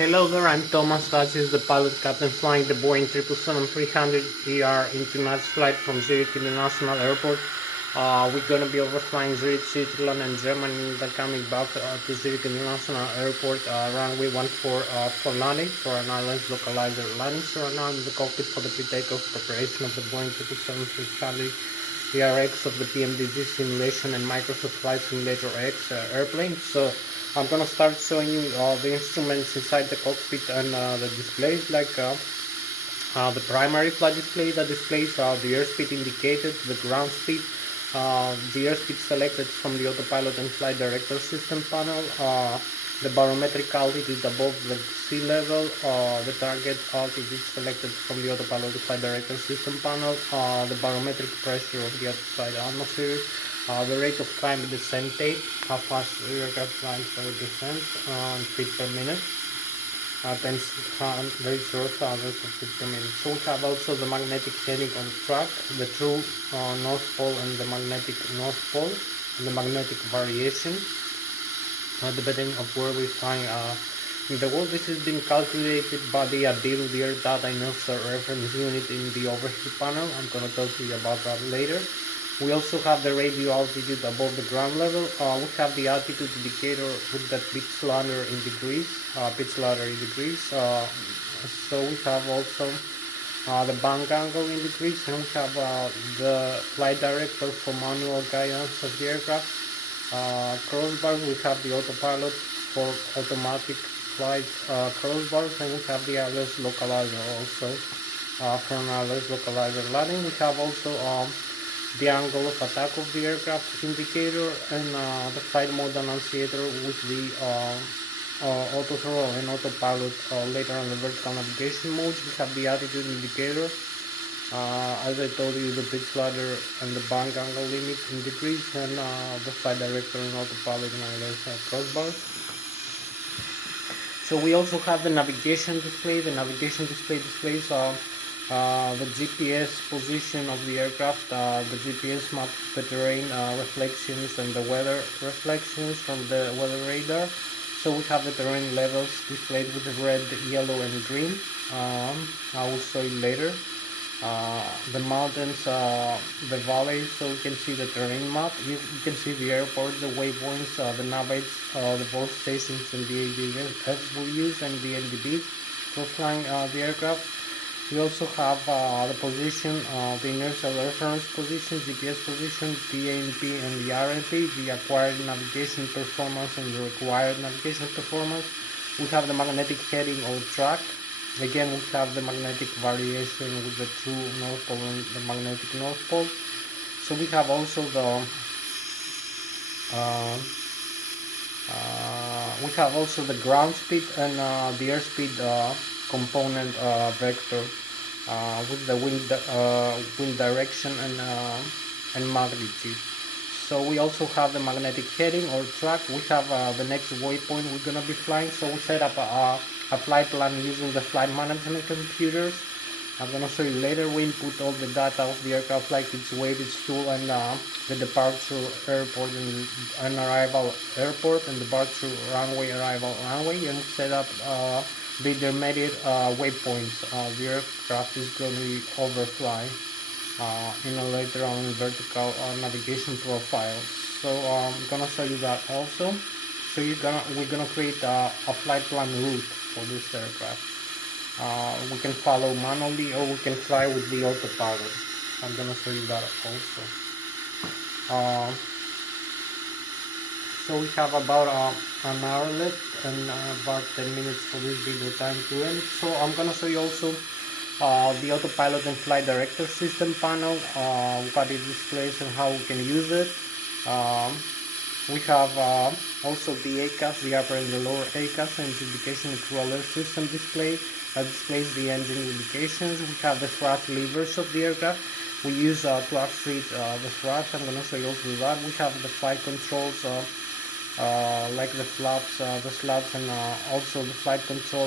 Hello there, I'm Thomas. Hatsios, the pilot captain flying the Boeing 777-300ER international flight from Zurich International Airport. We're going to be overflying Zurich, Switzerland and Germany, and then coming back to Zurich International Airport, runway 14 for landing, for an Lszh localizer landing. So right now in the cockpit for the pre-takeoff preparation of the Boeing 777-300ERX of the PMDG simulation and Microsoft Flight Simulator X airplane. So I'm gonna start showing you the instruments inside the cockpit and the displays, like the primary flight display that displays the airspeed indicated, the ground speed, the airspeed selected from the autopilot and flight director system panel, the barometric altitude above the sea level, the target altitude selected from the autopilot and flight director system panel, the barometric pressure of the outside atmosphere, the rate of climb and descent tape, how fast the aircraft climbs or descends in feet per minute, 10 very short thousands of feet per minute. So we have also the magnetic heading on the track, the true North Pole and the magnetic North Pole, and the magnetic variation, depending on where we find in the world. This has been calculated by the ADIRU, the Air Data Inertial Reference Unit, in the overhead panel. I'm going to talk to you about that later. We also have the radio altitude above the ground level. We have the altitude indicator with the pitch ladder in degrees. So we have also the bank angle in degrees, and we have the flight director for manual guidance of the aircraft. Crossbars, we have the autopilot for automatic flight crossbars, and we have the Lszh localizer also for an Lszh localizer landing. We have also the angle of attack of the aircraft indicator, and the flight mode annunciator with the auto throttle and autopilot later on the vertical navigation modes. We have the altitude indicator, as I told you, the pitch ladder and the bank angle limit in degrees, and the flight director and autopilot and Lszh crossbars. So we also have the navigation display. The navigation display displays the GPS position of the aircraft, the GPS map, the terrain reflections and the weather reflections from the weather radar. So we have the terrain levels displayed with the red, yellow and green. I will show you later. The mountains, the valleys, so you can see the terrain map. You can see the airport, the waypoints, the navgates, the voice stations and the ADVs we use, and the NDBs for flying the aircraft. We also have the position, the inertial reference position, GPS position, the ANP and the RNP, the acquired navigation performance and the required navigation performance. We have the magnetic heading or track. Again, we have the magnetic variation with the true North Pole and the magnetic North Pole. So we have also the ground speed and the airspeed component vector with the wind direction and magnitude. So we also have the magnetic heading or track. We have the next waypoint we're going to be flying. So we set up a flight plan using the flight management computers. I'm going to show you later. We input all the data of the aircraft, like its weight, its fuel, and the departure airport and arrival airport, and departure runway, arrival runway, and set up the intermediate waypoints the aircraft is going to be overfly in a later on vertical navigation profile. So I'm gonna show you that also. So we're gonna create a flight plan route for this aircraft. We can follow manually or we can fly with the autopilot. I'm gonna show you that also. So we have about an hour left and about 10 minutes for this video time to end. So I'm gonna show you also the autopilot and flight director system panel, what it displays and how we can use it. We have also the ACAS, the upper and the lower ACAS, and its indication and crawler system display that displays the engine indications. We have the thrust levers of the aircraft. We use to actuate the thrust. I'm going to show you also that. We have the flight controls like the flaps, the slats, and also the flight control,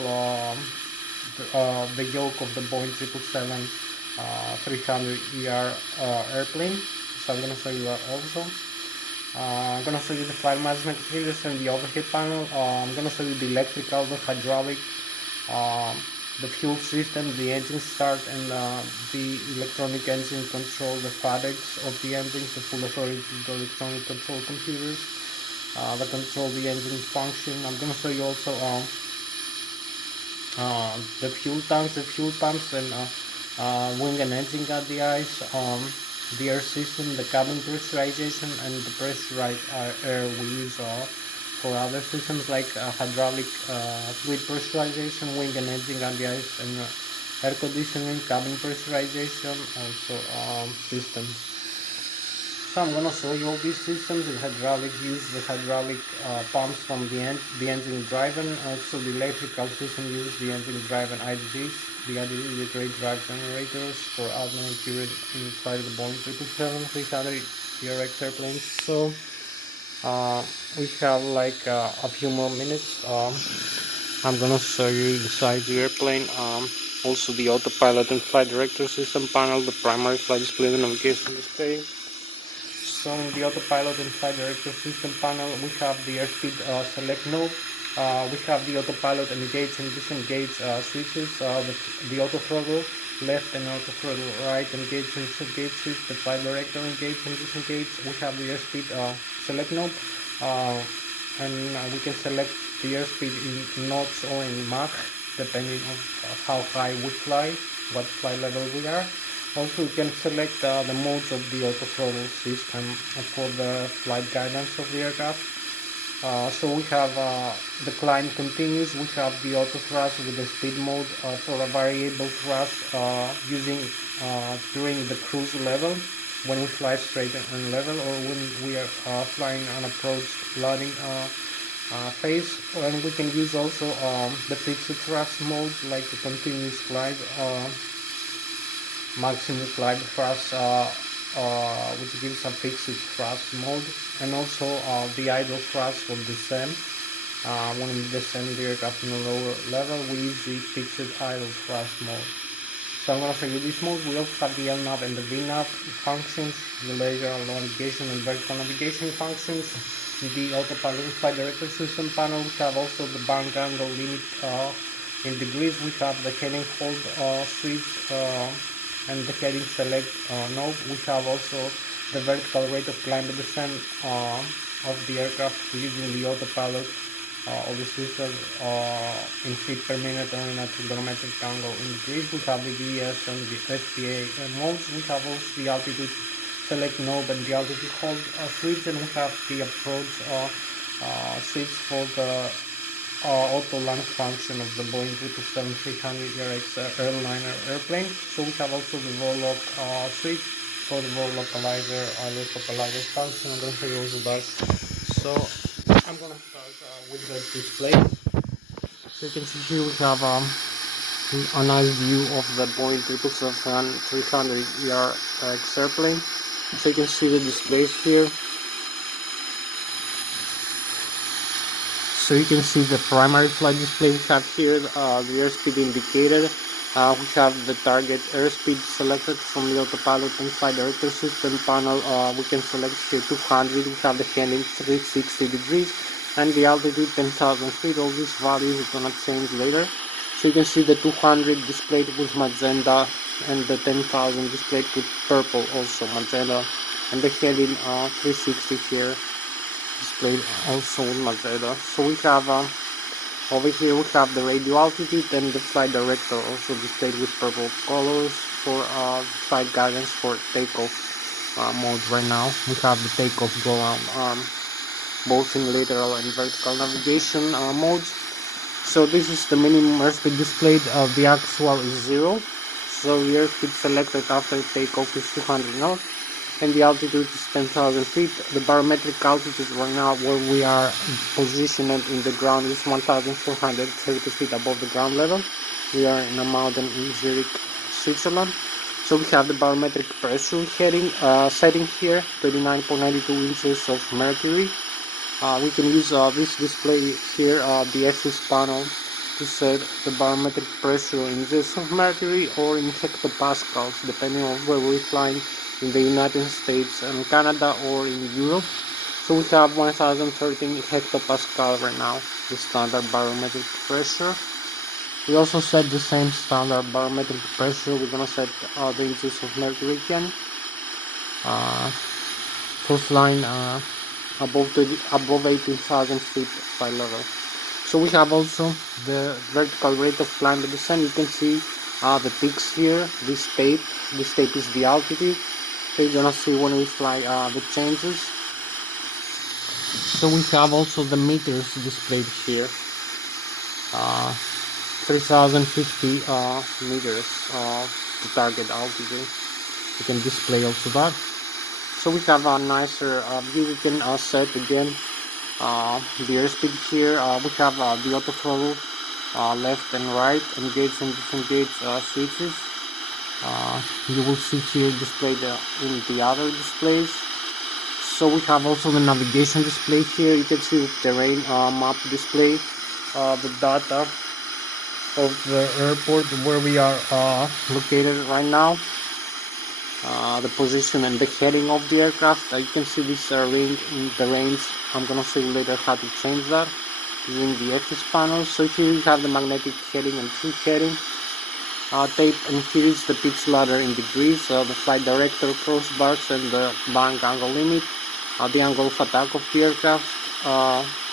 the yoke of the Boeing 777-300ER airplane. So I'm going to show you that also. I'm gonna show you the flight management computers and the overhead panel. I'm gonna show you the electrical, the hydraulic, the fuel system, the engine start, and the electronic engine control, the FADEX of the engines, the full authority of the electronic control computers that control the engine function. I'm gonna show you also the fuel tanks, the fuel pumps, and wing and engine guardians, the air system, the cabin pressurization, and the pressurized air we use for other systems like hydraulic fluid pressurization, wing and engine guardians, and air conditioning, cabin pressurization, also systems. So I'm gonna show you all these systems. The hydraulic use the hydraulic pumps from the engine driven. Also the electrical system uses the engine driven IDGs, the IDGs, the great drive generators for alternate current inside the Boeing 777-300 ERX airplanes. So we have like a few more minutes. I'm gonna show you inside the airplane. Also the autopilot and flight director system panel, the primary flight display, the navigation display. So in the autopilot and flight director system panel, we have the airspeed select node. We have the autopilot engage and disengage switches, the auto throttle left and auto throttle right engage and disengage switch, the flight director engage and disengage. We have the airspeed select node, and we can select the airspeed in knots or in Mach, depending on how high we fly, what flight level we are. Also, we can select the modes of the auto throttle system for the flight guidance of the aircraft. So we have the climb continuous, we have the auto thrust with the speed mode for a variable thrust using during the cruise level, when we fly straight and level, or when we are flying on approach loading phase. And we can use also the fixed thrust modes like the continuous glide, maximum glide thrust, which gives a fixed thrust mode, and also the idle thrust for descent. When we descend the aircraft in a lower level, we use the fixed idle thrust mode. So I'm going to show you this mode. We also have the LNAV and the VNAV functions, the laser navigation and vertical navigation functions. The autopilot flight director system panel, we have also the bank angle limit in degrees. We have the heading hold switch and the heading select knob. We have also the vertical rate of climb and descent of the aircraft using the autopilot of the system in feet per minute or in a trigonometric angle in degrees. We have the VS and the SPA modes. We have also the altitude select knob and the altitude hold switch, and we have the approach switch for the auto launch function of the Boeing 777-300 ERX airliner airplane. So we have also the roll-lock switch for the roll localizer, localizer function. I'm going to show you also that. So I'm going to start with the display. So you can see here we have a nice view of the Boeing 777-300 ERX airplane. So you can see the displays here. So you can see the primary flight display. We have here the airspeed indicator. We have the target airspeed selected from the autopilot and flight director system panel. We can select here 200. We have the heading 360 degrees and the altitude 10,000 feet. All these values are gonna change later. So you can see the 200 displayed with magenta and the 10,000 displayed with purple, also magenta, and the heading 360 here displayed also with magenta. So we have over here we have the radio altitude and the flight director also displayed with purple colors for flight guidance for takeoff mode. Right now we have the takeoff go on both in lateral and vertical navigation modes. So this is the minimum airspeed displayed. The actual is 0. So the airspeed selected after takeoff is 200 knots, and the altitude is 10,000 feet. The barometric altitude right now where we are positioned in the ground is 1,430 feet above the ground level. We are in a mountain in Zurich, Switzerland. So we have the barometric pressure heading setting here, 39.92 inches of mercury. We can use this display here, the axis panel, to set the barometric pressure in inches of mercury or in hectopascals, depending on where we're flying in the United States and Canada or in Europe. So we have 1013 hectopascal right now, the standard barometric pressure. We also set the same standard barometric pressure. We're gonna set the inches of mercury again. For flying above 18,000 feet by level. So we have also the vertical rate of climb and descent. You can see the peaks here. This tape is the altitude. So you're gonna see when we fly the changes. So we have also the meters displayed here. 3050 meters the target altitude. You can display also that. So we have a nicer view. We can set again the airspeed here. We have the auto throttle left and right, engage and disengage switches. You will see here displayed in the other displays. So we have also the navigation display here. You can see the terrain map display, the data of the airport where we are located right now, the position and the heading of the aircraft. You can see this ring in the range. I'm gonna show you later how to change that using the axis panel. So here we have the magnetic heading and true heading tape, and here is the pitch ladder in degrees, the flight director crossbars and the bank angle limit, the angle of attack of the aircraft,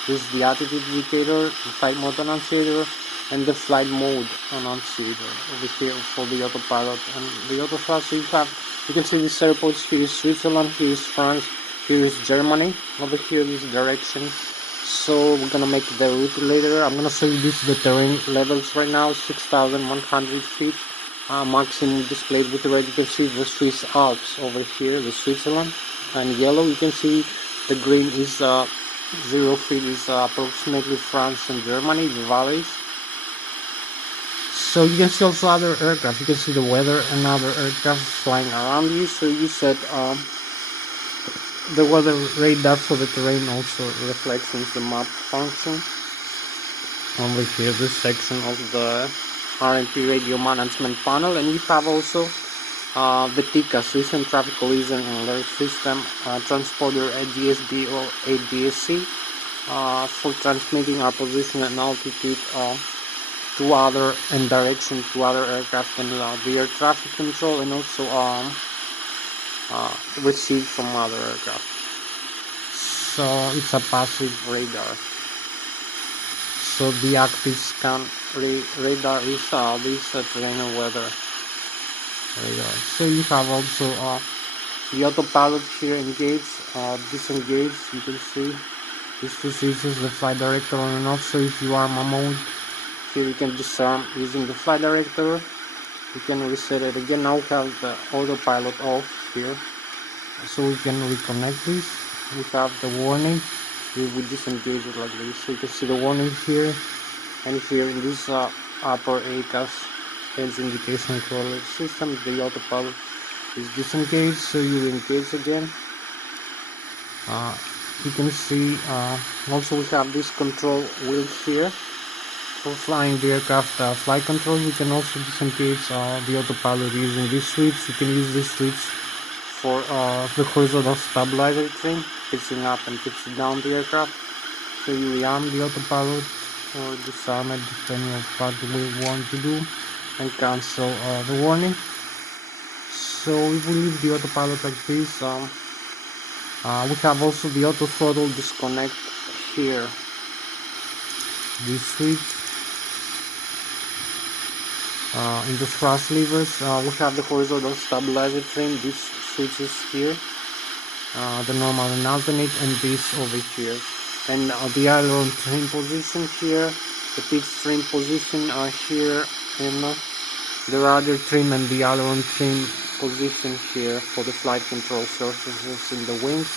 this is the attitude indicator, the flight mode annunciator, and the flight mode annunciator over here for the autopilot and the auto thrust. So you can see these airports. Here is Switzerland, here is France, here is Germany, over here this direction. So we're gonna make the route later. I'm gonna show you the terrain levels right now. 6,100 feet maximum displayed with the red. You can see the Swiss Alps over here, the Switzerland, and yellow you can see the green is 0 feet is approximately France and Germany, the valleys. So you can see also other aircraft. You can see the weather and other aircraft flying around you. So you set the weather radar for the terrain also reflects into the map function. Over here, this section of the RMP radio management panel, and we have also the TICA system, traffic collision and alert system, transponder ADSB or ADSC for transmitting our position and altitude to other and direction to other aircraft and the air traffic control, and also received from other aircraft. So it's a passive radar. So the active scan radar is this terrain and weather radar. So you have also the autopilot here engaged, disengaged. You can see these two switches, the flight director on and off. So if you are on mode, here you can disarm using the flight director. You can reset it again. Now we have the autopilot off here, so we can reconnect this. We have the warning. We will disengage it like this. So you can see the warning here, and here in this upper ACAS hands indication for alert system, the autopilot is disengaged. So you engage again. You can see also we have this control wheel here for flying the aircraft flight control. You can also disengage the autopilot using this switch. You can use this switch for the horizontal stabilizer trim, pitching up and pitching down the aircraft. So you rearm the autopilot or disarm it depending on what we want to do, and cancel the warning. So if we leave the autopilot like this, we have also the auto throttle disconnect here. This switch. In the thrust levers, we have the horizontal stabilizer trim. These switches here, the normal and alternate, and this over here, and the aileron trim position here, the pitch trim position here, and the rudder trim and the aileron trim position here for the flight control surfaces in the wings,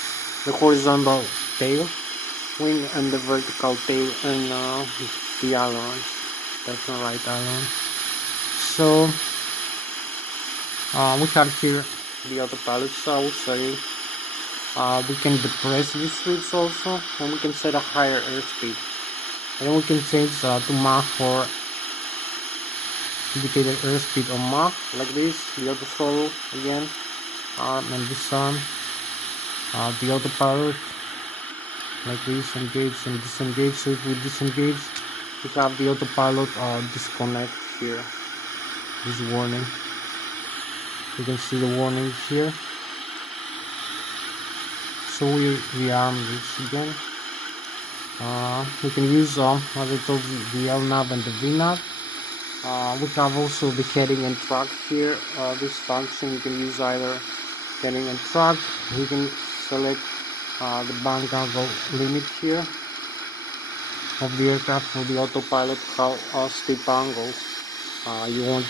the horizontal tail wing and the vertical tail, and the ailerons, left and right aileron. So we have here the autopilot. So I will say we can depress this switch also, and we can set a higher airspeed, and then we can change to Mach for indicated airspeed on Mach like this. The auto throttle again, arm and disarm the autopilot, like this, engage and disengage. So if we disengage, we have the autopilot disconnect here, this warning. You can see the warning here. So we rearm this again. We can use, as I told you, the LNAV and the VNAV. We have also the heading and track here. This function you can use either heading and track. You can select the bank angle limit here of the aircraft for the autopilot, how steep angles you want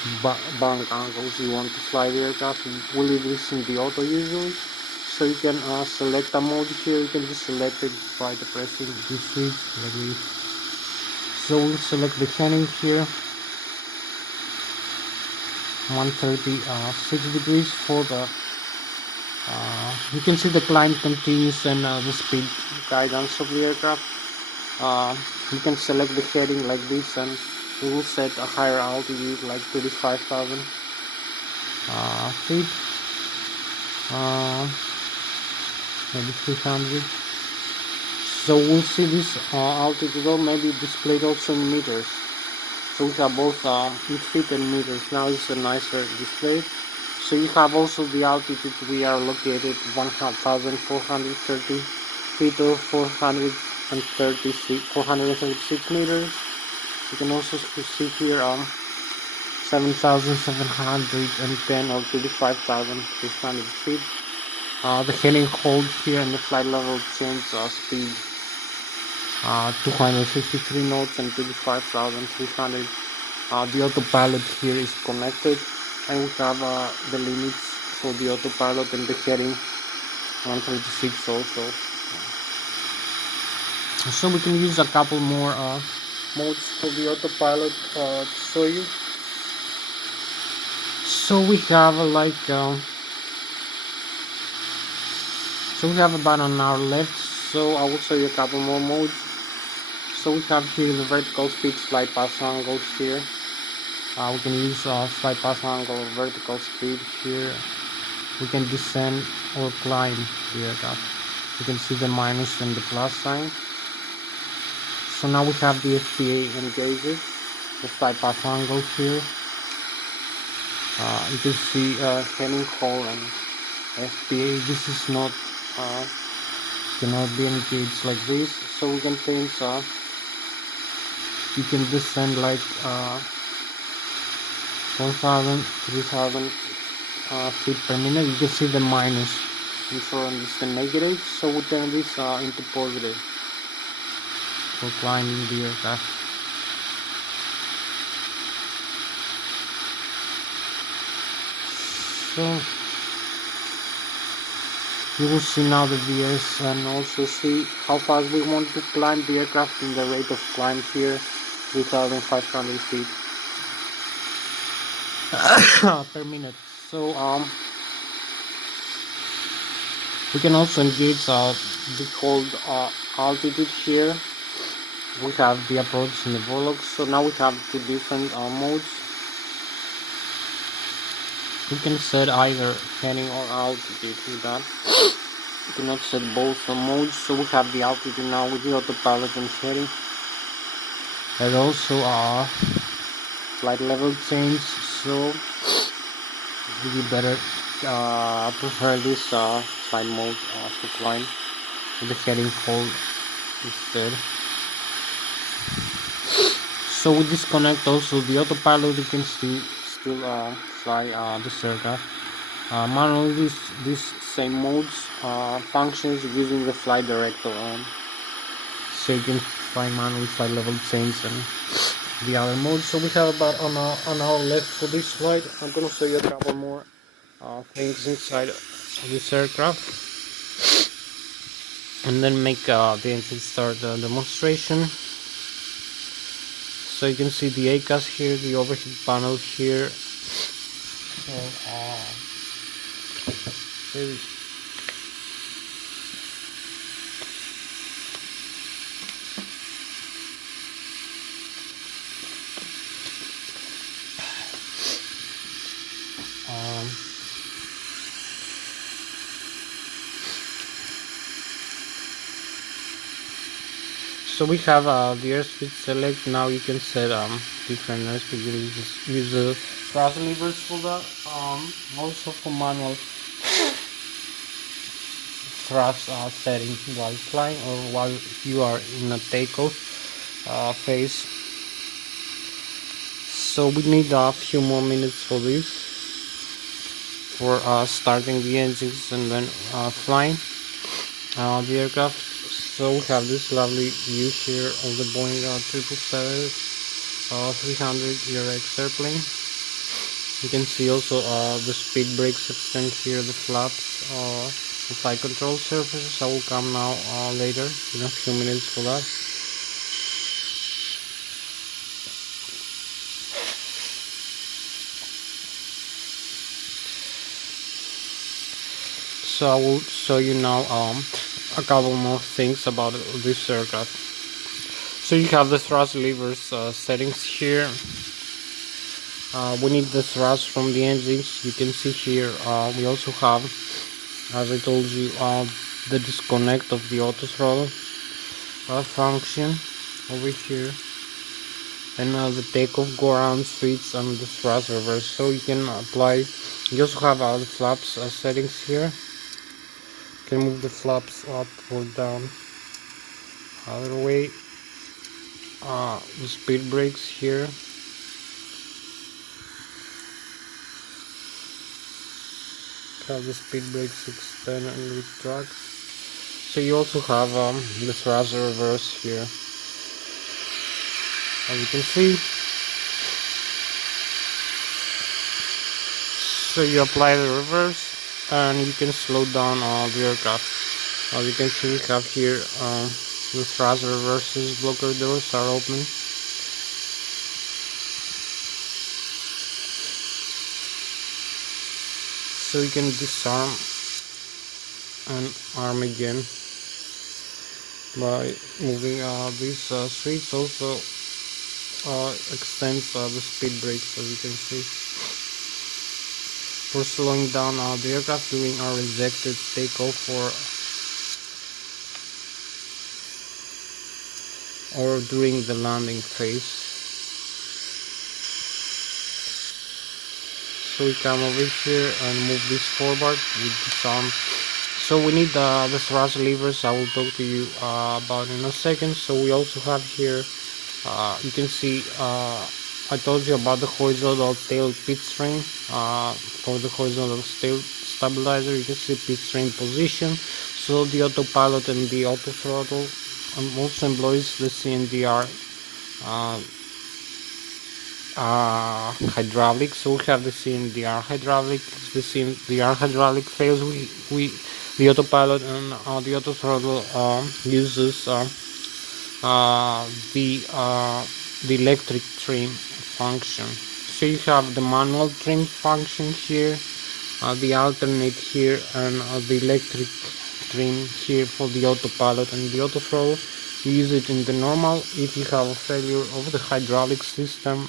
bank angles you want to fly the aircraft. We leave this in the auto usually. So you can select a mode here. You can just select it by pressing this switch like this. So we'll select the heading here, 136 degrees for the you can see the climb continues and the speed guidance of the aircraft. You can select the heading like this, and we will set a higher altitude like 35,000 feet, maybe 300. So we'll see this altitude, or maybe displayed also in meters. So we have both in feet and meters. Now it's a nicer display. So you have also the altitude. We are located 1,430 feet or 436 meters. You can also see here 7,710 or 35,300 feet. The heading hold here and the flight level change speed 253 knots and 35,300. The autopilot here is connected, and we have the limits for the autopilot and the heading 136 also. So we can use a couple more modes for the autopilot to show you. So we have so we have about an hour left, so I will show you a couple more modes. So we have here the vertical speed, flight path angles here. We can use flight path angle or vertical speed here. We can descend or climb the aircraft. You can see the minus and the plus sign. So now we have the FPA engaged, the flight path angle here. You can see heading hole and FPA. This is not cannot be engaged like this. So we can change. You can descend like 1,000, 3,000 feet per minute. You can see the minus in front is the negative. So we turn this into positive for climbing the aircraft. So you will see now the VS and also see how fast we want to climb the aircraft in the rate of climb here, 3,500 feet per minute. So we can also engage the hold altitude here. We have the approach and the Vorlog. So now we have two different modes. You can set either heading or altitude with that. You cannot set both modes. So we have the altitude now with the autopilot and heading. There's also flight level change. So it would be better prefer this flight mode to climb with the heading hold instead. So we disconnect also the autopilot. You can still fly this aircraft. Manually, these same modes functions using the flight director on. So you can fly manually, flight level change, and the other modes. So we have about an hour left for this flight. I'm gonna show you a couple more things inside this aircraft, and then make the engine start demonstration. So you can see the ACAS here, the overhead panel here, and So we have the airspeed select. Now you can set different airspeed. You just use the thrust levers for that. Also for manual thrust setting while flying or while you are in a takeoff phase. So we need a few more minutes for this, for starting the engines and then flying the aircraft. So we have this lovely view here of the Boeing 777 300 ERX airplane. You can see also the speed brakes extend here, the flaps, the flight control surfaces. I will come now later in a few minutes for that. So I will show you now a couple more things about this aircraft. So you have the thrust levers settings here. We need the thrust from the engines. You can see here we also have, as I told you, the disconnect of the auto throttle function over here, and the takeoff go around switch and the thrust reverse. So you can apply. You also have the flaps settings here. You can move the flaps up or down. Other way, the speed brakes here. Have the speed brakes extend and retract. So you also have the thrust reverse here, as you can see. So you apply the reverse and you can slow down the aircraft. As you can see, we have here the thrust reverses, blocker doors are open. So you can disarm and arm again by moving these switch. Also extends the speed brakes, as you can see, for slowing down the aircraft during our rejected takeoff or during the landing phase. So we come over here and move this forward with disarm. So we need the thrust levers. I will talk to you about in a second. So we also have here, you can see, I told you about the horizontal tail pitstream. For the horizontal tail stabilizer, you can see pitstream position. So the autopilot and the auto throttle, and most employs the CNDR hydraulic. So we have the CNDR hydraulic. The CNDR hydraulic fails, the autopilot and the auto throttle uses the electric trim function. So you have the manual trim function here, the alternate here, and the electric trim here for the autopilot and the auto throttle. You use it in the normal if you have a failure of the hydraulic system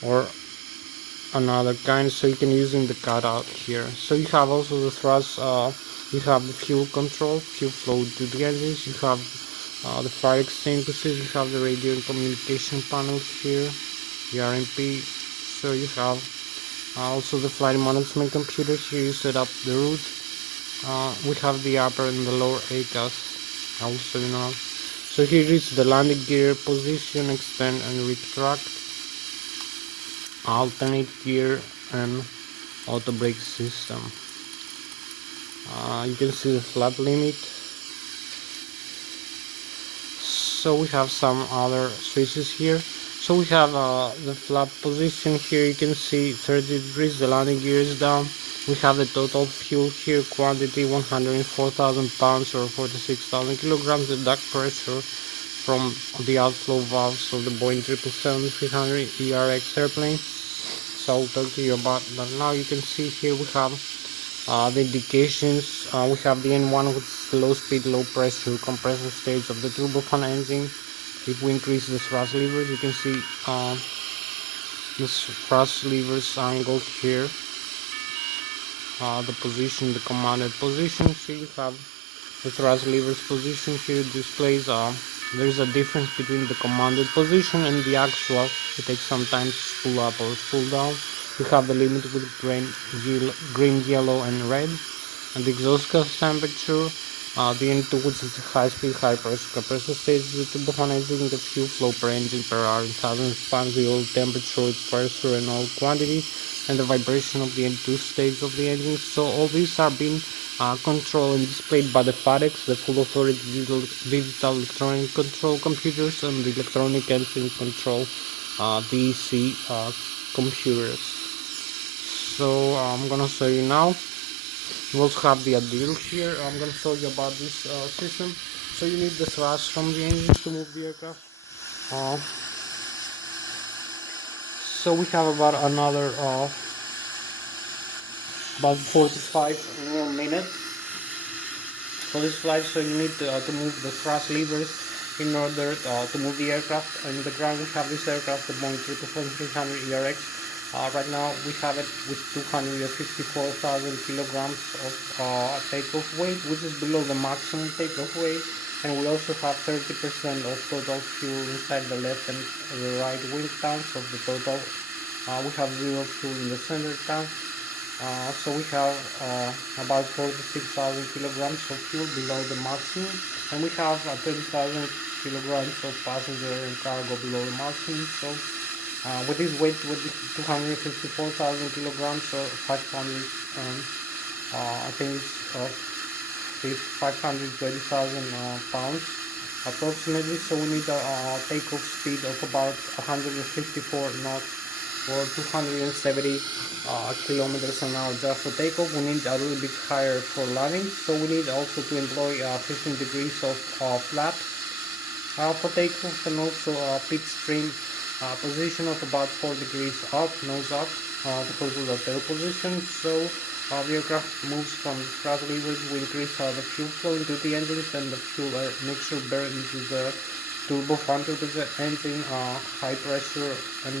or another kind, so you can use in the cutout here. So you have also the thrust, you have the fuel control, fuel flow to the engines, you have the fire extinguishers, you have the radio and communication panels here, the RMP. So you have also the flight management computer here. You set up the route. We have the upper and the lower ACAS also, you know. So here is the landing gear position, extend and retract, alternate gear, and auto brake system. You can see the flap limit. So we have some other switches here. So we have the flap position here. You can see 30 degrees, the landing gear is down. We have the total fuel here, quantity 104,000 pounds or 46,000 kilograms, the duct pressure from the outflow valves of the Boeing 777-300 ERX airplane. So I'll talk to you about that now. You can see here we have the indications. We have the N1 with low speed, low pressure compressor stage of the turbofan engine. If we increase the thrust levers, you can see this thrust levers angle here, the position, the commanded position. So you have the thrust levers position here displays There's a difference between the commanded position and the actual. It takes some time to spool up or spool down. We have the limit with green, yellow, and red, and the exhaust gas temperature. The N2, which is the high-speed, high-pressure compressor stage, the turbofanizing the fuel flow per engine per hour in thousands of pounds, the oil temperature, pressure, and oil quantity, and the vibration of the N2 stage of the engine. So all these are being controlled and displayed by the FADEX, the full authority digital electronic control computers, and the electronic engine control DEC computers. So I'm gonna show you now. You also have the adil here. I'm gonna show you about this system. So you need the thrust from the engine to move the aircraft. So we have about another about 45 more minutes for this flight. So you need to move the thrust levers in order to move the aircraft. In the ground we have this aircraft, the Boeing 777-300 ERX. Right now we have it with 254,000 kilograms of takeoff weight, which is below the maximum takeoff weight, and we also have 30% of total fuel inside the left and the right wing tanks of the total. We have zero fuel in the center tank. So we have about 46,000 kilograms of fuel below the maximum, and we have 30,000 kilograms of passenger and cargo below the maximum. So with this weight, with 254,000 kilograms or 500, I think it's 520,000 pounds approximately. So we need a takeoff speed of about 154 knots or 270 kilometers an hour just for takeoff. We need a little bit higher for landing, so we need also to employ 15 degrees of flat for takeoff, and also pitch stream position of about 4 degrees up, nose up, because of the tail position. So the aircraft moves from the thrust levers. We increase the fuel flow into the engines, and the fuel mixture burn into the turbo fan to the engine, high pressure and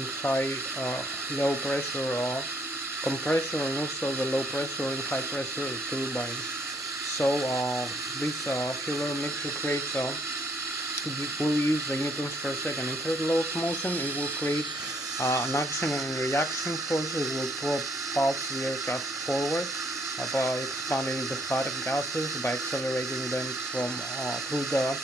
low pressure compressor, and also the low pressure and high pressure turbines. So this fuel mixture creates will use the newtons per second and third law of motion. It will create an action and reaction force. It will propulse the aircraft forward by expanding the hot gases, by accelerating them from through the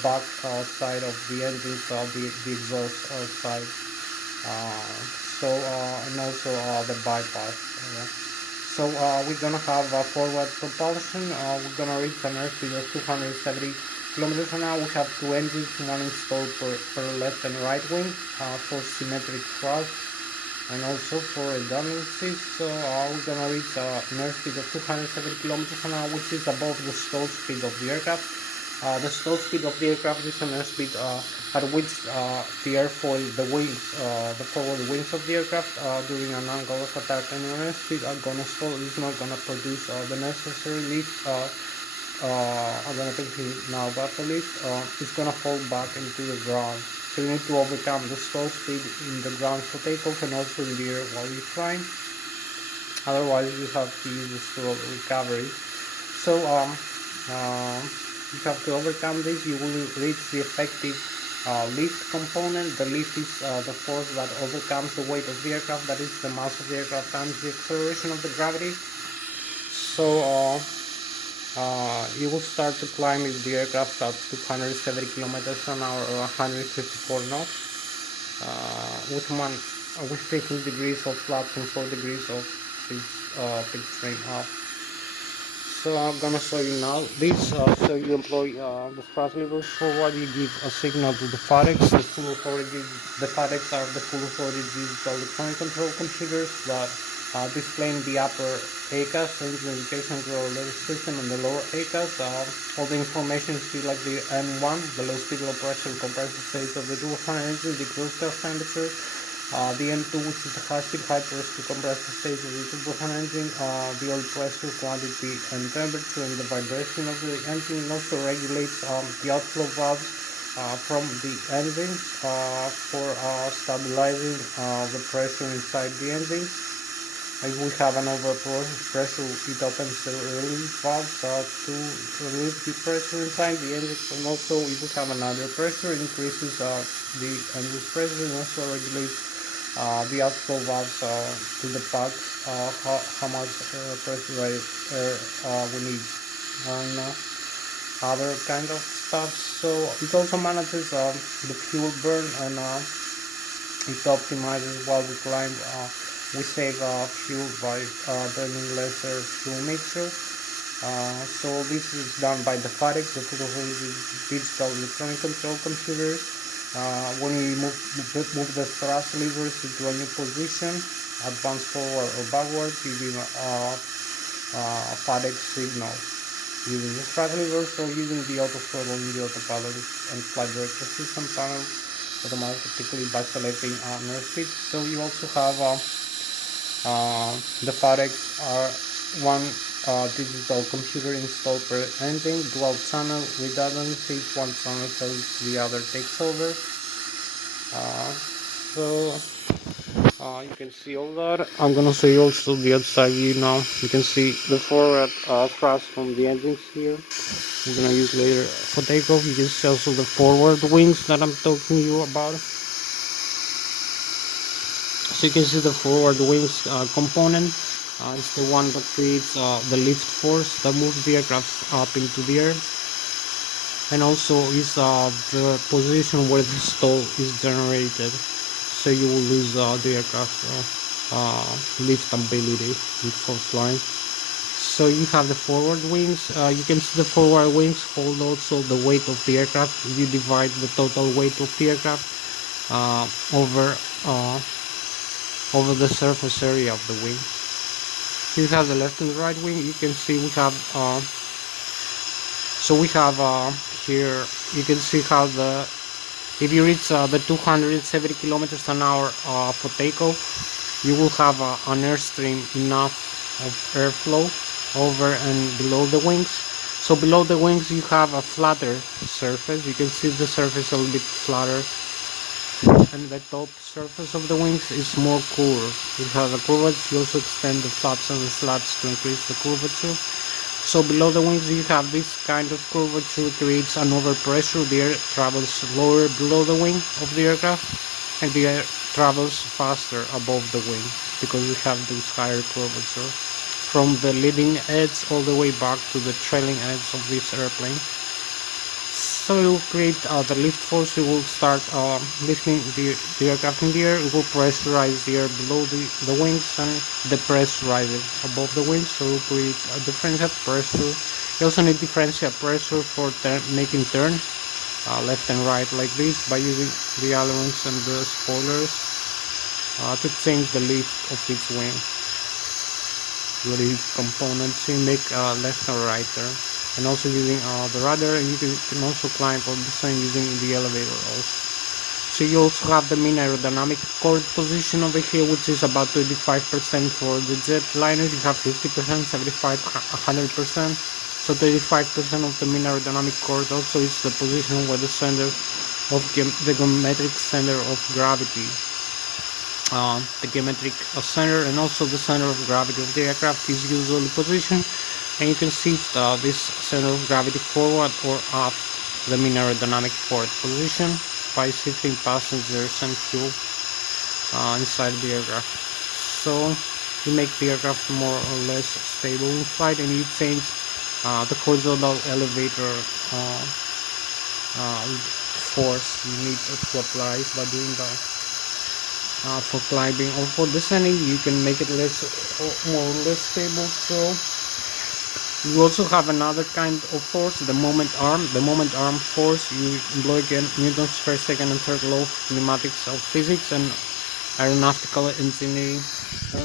back side of the engine, so the exhaust side. And also the bypass. So we're gonna have forward propulsion. We're gonna reach an airspeed of 270 kilometers an hour. We have two engines, one installed per left and right wing for symmetric thrust and also for redundancy. So we're gonna reach an airspeed of 270 kilometers an hour, which is above the stall speed of the aircraft. The stall speed of the aircraft is an airspeed at which the airfoil, the wings, the forward wings of the aircraft during an angle of attack and an airspeed are gonna stall. It's not gonna produce the necessary lift. I'm gonna take it now, but the lift is gonna fall back into the ground. So you need to overcome the stall speed in the ground for takeoff and also in the air while you're flying. Otherwise, you have to use the stall recovery. So you have to overcome this. You will reach the effective lift component. The lift is the force that overcomes the weight of the aircraft, that is the mass of the aircraft times the acceleration of the gravity. So you will start to climb if the aircraft at 270 kilometers an hour or 154 knots with 15 degrees of flaps and 4 degrees of pitch stream up. So I'm gonna show you now this. So you employ the thrust levers forward. You give a signal to the FADEX. The FADEX are the full authority digital electronic control computers that display in the upper ACAS, engine indication control system, and the lower ACAS. All the information is still like the N1, the low speed, low pressure compressor stage of the turbofan engine, the exhaust gas temperature. The N2, which is the high-speed, high-pressure compressor stage of the turbofan engine, the oil pressure, quantity, and temperature, and the vibration of the engine. It also regulates the outflow valves from the engine for stabilizing the pressure inside the engine. If we have an overpressure, it opens the relief valves to relieve the pressure inside the engine, and also if we have an underpressure, it increases the engine pressure and also regulates the outflow valves to the pack, how much pressurized air we need, and other kind of stuff. So it also manages the fuel burn, and it optimizes while we climb. We save fuel by burning lesser fuel mixture. So this is done by the FATEX, the digital electronic control computer. When we move the thrust levers into a new position, advance forward or backward, using FATEX signal. Using the thrust levers or using the auto throttle in the autopilot and flight director system panel automatically by selecting nurse speed. So you also have the FATEX one digital computer installed per engine, dual channel redundancy, one channel tells the other takes over. So you can see all that. I'm gonna show you also the outside view now. You can see the forward thrust from the engines here. I'm gonna use later for takeoff. You can see also the forward wings that I'm talking to you about. So you can see the forward wings component. It's the one that creates the lift force that moves the aircraft up into the air, and also is the position where the stall is generated, so you will lose the aircraft lift ability before flying. So you have the forward wings. You can see the forward wings hold also the weight of the aircraft. You divide the total weight of the aircraft over the surface area of the wing. So you have the left and the right wing. You can see we have here you can see how if you reach the 270 kilometers an hour for takeoff, you will have an airstream enough of airflow over and below the wings. So below the wings you have a flatter surface. You can see the surface a little bit flatter, and the top surface of the wings is more curved. You have a curvature. You also extend the flaps and the slats to increase the curvature. So below the wings you have this kind of curvature, creates an overpressure. The air travels lower below the wing of the aircraft, and the air travels faster above the wing because we have this higher curvature from the leading edge all the way back to the trailing edge of this airplane. So it will create the lift force. It will start lifting the aircraft in the air. It will pressurize the air below the wings and depressurize it above the wings. So it will create a differential pressure. You also need differential pressure for making turns left and right like this by using the ailerons and the spoilers to change the lift of each wing. The lift components, so you make left and right turn. And also using the rudder, and you can also climb or descend using the elevator also. So you also have the mean aerodynamic chord position over here, which is about 25% for the jetliners. You have 50%, 75, 100%. So 35% of the mean aerodynamic chord also is the position where the center of the geometric center of gravity, the geometric center, and also the center of gravity of the aircraft is usually positioned. And you can shift this center of gravity forward or up the mean aerodynamic forward position by shifting passengers and fuel inside the aircraft. So you make the aircraft more or less stable in flight, and you change the horizontal elevator force you need to apply by doing that. For climbing or for descending, you can make it more or less stable. So you also have another kind of force, the moment arm. The moment arm force, you employ again Newton's first, second, and third law of kinematics of physics and aeronautical engineering, and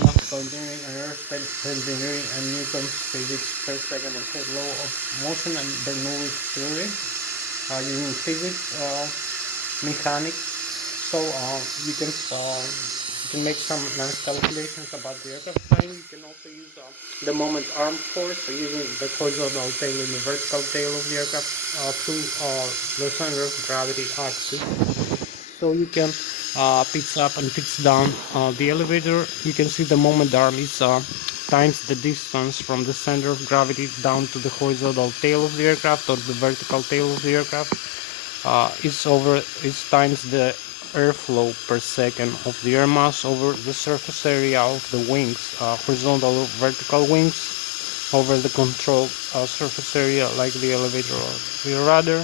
aerospace engineering, and Newton's physics first, second, and third law of motion and Bernoulli's theory using physics, mechanics. So you can make some nice calculations about the aircraft flying. You can also use the moment arm force, so using the horizontal tail and the vertical tail of the aircraft through the center of gravity axis. So you can picks up and picks down the elevator. You can see the moment arm is times the distance from the center of gravity down to the horizontal tail of the aircraft or the vertical tail of the aircraft. It's times the airflow per second of the air mass over the surface area of the wings, horizontal or vertical wings, over the control surface area like the elevator or the rudder,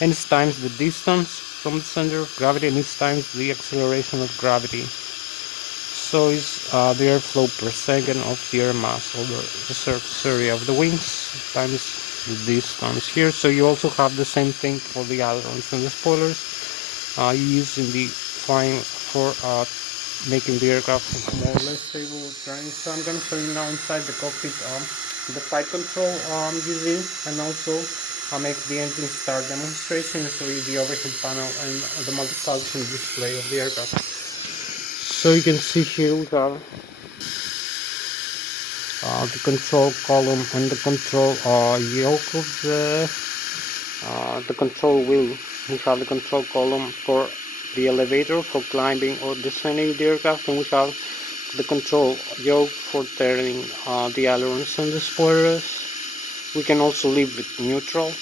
and it's times the distance from the center of gravity, and it's times the acceleration of gravity. So it's the airflow per second of the air mass over the surface area of the wings times the distance here. So you also have the same thing for the ailerons and the spoilers. You use in the flying for making the aircraft more or less stable terrain. So I'm going to show you now inside the cockpit the flight control I'm using, and also I'll make the engine start demonstration and show you the overhead panel and the multi-function display of the aircraft. So you can see here we have the control column and the control yoke of the control wheel. We have the control column for the elevator for climbing or descending the aircraft, and we have the control yoke for turning the ailerons and the spoilers. We can also leave it neutral.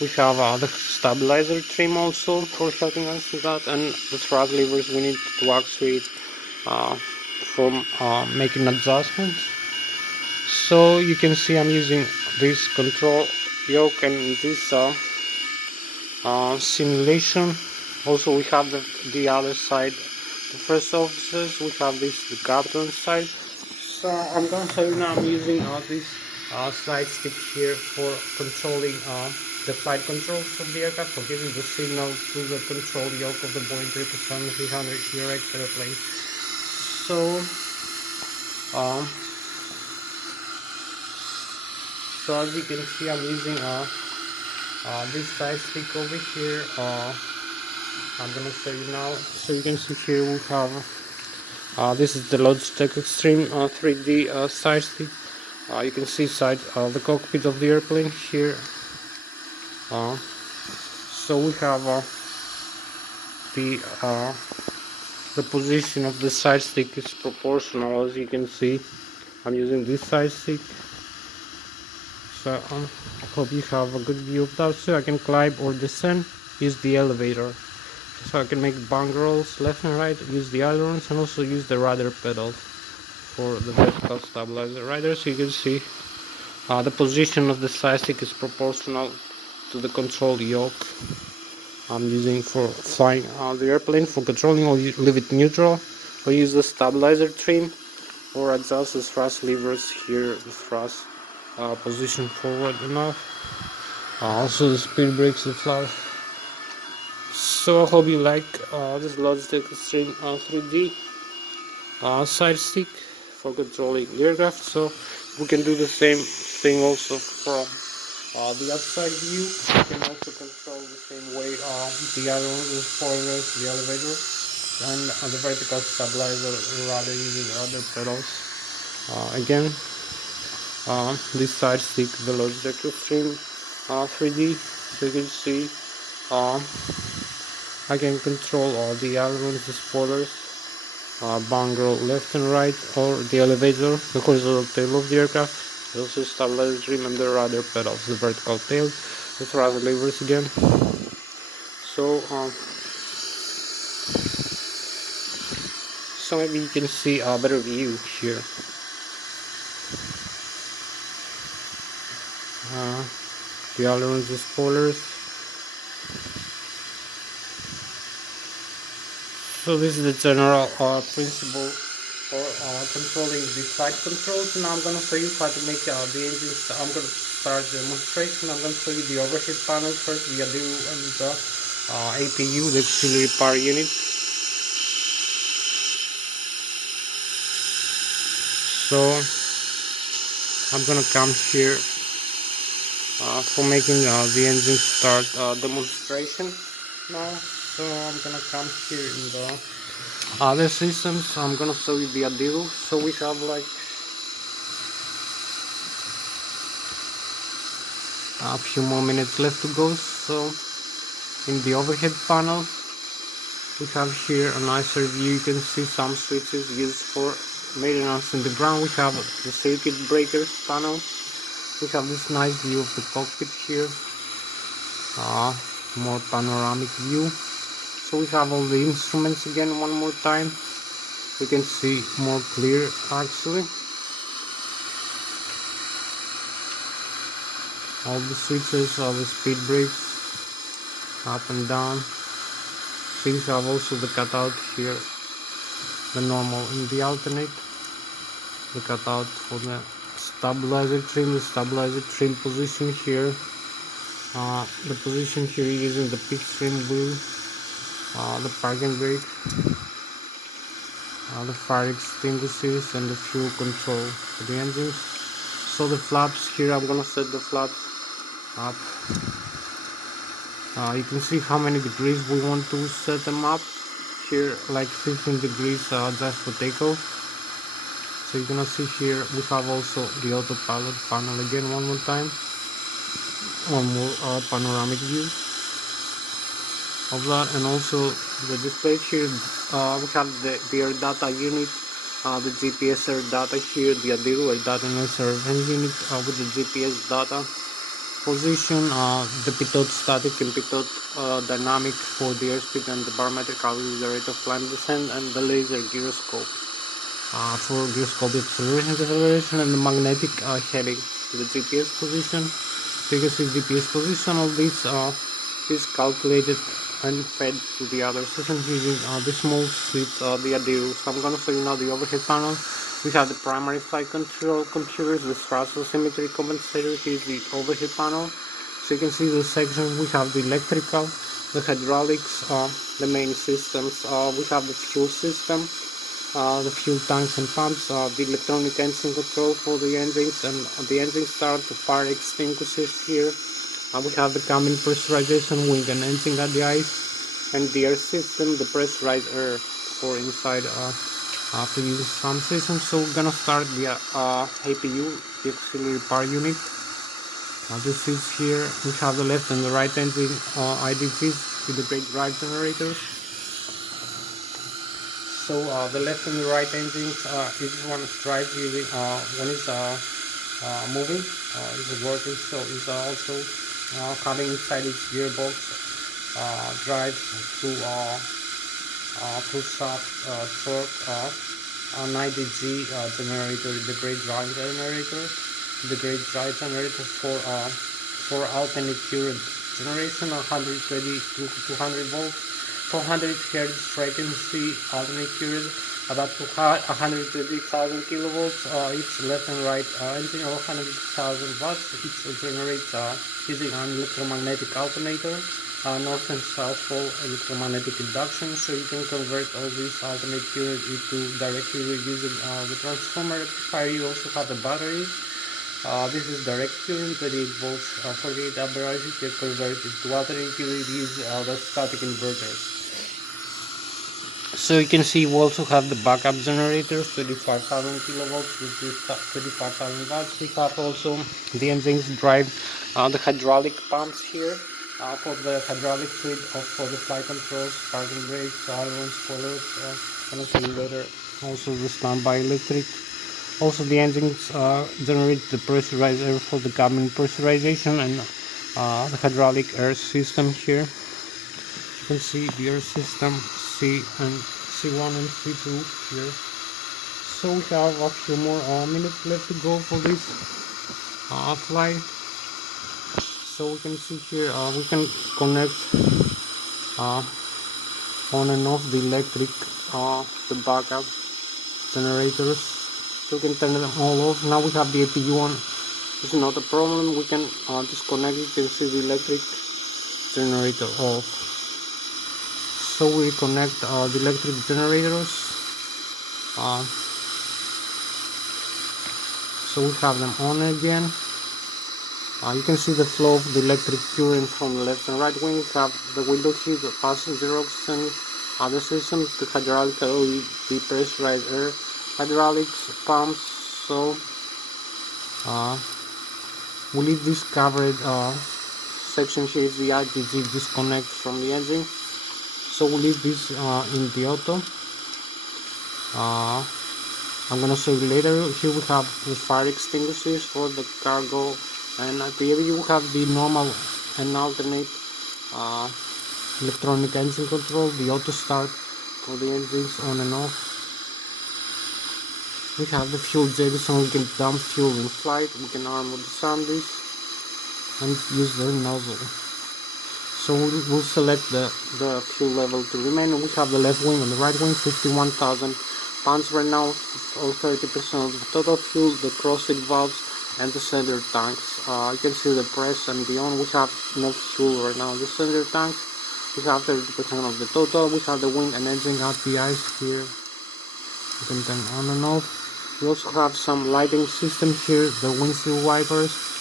We have the stabilizer trim also for helping us with that, and the thrust levers we need to actuate from making adjustments. So you can see I'm using this control yoke and this simulation. Also we have the other side, the first officers. We have this the captain side. So I'm gonna show you now I'm using this side stick here for controlling the flight controls of the aircraft, for giving the signal to the control yoke of the Boeing 777-300 ERX airplane. So so as you can see I'm using this side stick over here. I'm gonna show you now. So you can see here we have this is the Lszh Extreme 3D side stick. You can see inside the cockpit of the airplane here. So we have the position of the side stick is proportional. As you can see, I'm using this side stick. So I hope you have a good view of that. So I can climb or descend, use the elevator. So I can make bang rolls left and right, use the ailerons, and also use the rudder pedals for the vertical stabilizer rider. So you can see the position of the side stick is proportional to the control yoke I'm using for flying the airplane. For controlling, I'll leave it neutral. I'll use the stabilizer trim or adjust the thrust levers here, the thrust position forward enough. Also the speed brakes, the flash. So I hope you like this Lszh Extreme 3D side stick for controlling the aircraft. So we can do the same thing also from the outside view. We can also control the same way the ailerons, the spoilers, the elevator, and the vertical stabilizer rather using other pedals. Again, this side stick, the Lszh Extreme 3D. So you can see I can control all the ailerons, the spoilers, bang roll left and right, or the elevator, the horizontal tail of the aircraft, also stabilizer trim and the rudder pedals, the vertical tail, the thrust levers again. So maybe you can see a better view here. The ailerons, the spoilers. So this is the general principle for controlling the flight controls. Now I'm going to show you how to make the engines. I'm going to start the demonstration. I'm going to show you the overhead panel first, the ADU and the APU, the auxiliary power unit. So I'm going to come here for making the engine start demonstration now. So I'm gonna come here in the other systems. I'm gonna show you the ADU. So we have like a few more minutes left to go. So in the overhead panel We have here a nicer view. You can see some switches used for maintenance in the ground. We have the circuit breakers panel. We have this nice view of the cockpit here. More panoramic view. So we have all the instruments again one more time. We can see more clear actually. All the switches, all the speed brakes, up and down. So you have also the cutout here, the normal and the alternate. The cutout for the stabilizer trim position here. The position here using the pitchstream wheel, the parking brake, the fire extinguishers, and the fuel control for the engines. So the flaps here, I'm gonna set the flaps up. You can see how many degrees we want to set them up. Here like 15 degrees just for takeoff. So you're gonna see here we have also the autopilot panel again one more time. One more panoramic view of that, and also the display here. We have the air data unit, the GPS air data here, the ADIRU air data and event unit with the GPS data position, the pitot static and pitot dynamic for the airspeed and the barometric calculates the rate of climb descent, and the laser gyroscope for gyroscope acceleration and the magnetic heading, the GPS position. So you can see GPS position of this is calculated and fed to the other systems using the small switch, the ADIRU. So I'm gonna show you now the overhead panel. We have the primary flight control computers, the thrust symmetry compensator. Here's the overhead panel. So you can see the section. We have the electrical, the hydraulics, the main systems. We have the fuel system, the fuel tanks and pumps, the electronic engine control for the engines, and the engine start, the fire extinguishers here. We have the cabin pressurization, wing and engine at the ice, and the air system, the pressurized air for inside after using some systems. So we're gonna start the APU, the auxiliary power unit. This is here. We have the left and the right engine IDGs with the brake drive generators. So the left and the right engines, each one drives using when it's moving, is working. So it's also having inside its gearbox drives through shaft torque, 90G generator, the brake drive generator, for alternate current generation, 120 to 200 volts, 400 Hz frequency alternate current, about 120,000 kilovolts. Each left and right engine, or 100,000 watts. Each generates using an electromagnetic alternator, north and south pole electromagnetic induction. So you can convert all these alternate current into directly using the transformer rectifier. You also have the batteries. This is direct current, 38 volts, 48 amperes. You can convert it to alternate current using the static inverters. So you can see we also have the backup generators, 25,000 kilovolts with 25,000 watts. We have also the engines drive the hydraulic pumps here for the hydraulic fluid for the flight controls, parking brakes, ailerons, spoilers, and also later also the standby electric. Also the engines generate the pressurized air for the cabin pressurization, and the hydraulic air system here. You can see the air system C1 and C2 here. So we have a few more minutes left to go for this flight. So we can see here we can connect on and off the electric, the backup generators. So we can turn them all off. Now we have the APU on. It's not a problem. We can disconnect it. You can see the electric generator off. So we connect the electric generators. So we have them on again. You can see the flow of the electric current from the left and right wing. We have the window heat, the passenger oxygen, other systems, the hydraulic oil, the pressurized air, hydraulics, pumps. So we leave this covered section here is the IPG disconnect from the engine. So we'll leave this in the auto. I'm gonna show you later. Here we have the fire extinguishers for the cargo, and at the APU we have the normal and alternate electronic engine control, the auto start for the engines on and off. We have the fuel jettison, we can dump fuel in flight, we can arm or disarm this and use the nozzle. So we'll select the fuel level to remain. We have the left wing and the right wing, 51,000 pounds right now, or 30% of the total fuel, the crossfeed valves and the center tanks. You can see the press and the on. We have no fuel right now. The center tanks, we have 30% of the total. We have the wing and engine RPIs here. You can turn on and off. We also have some lighting system here, the windshield wipers.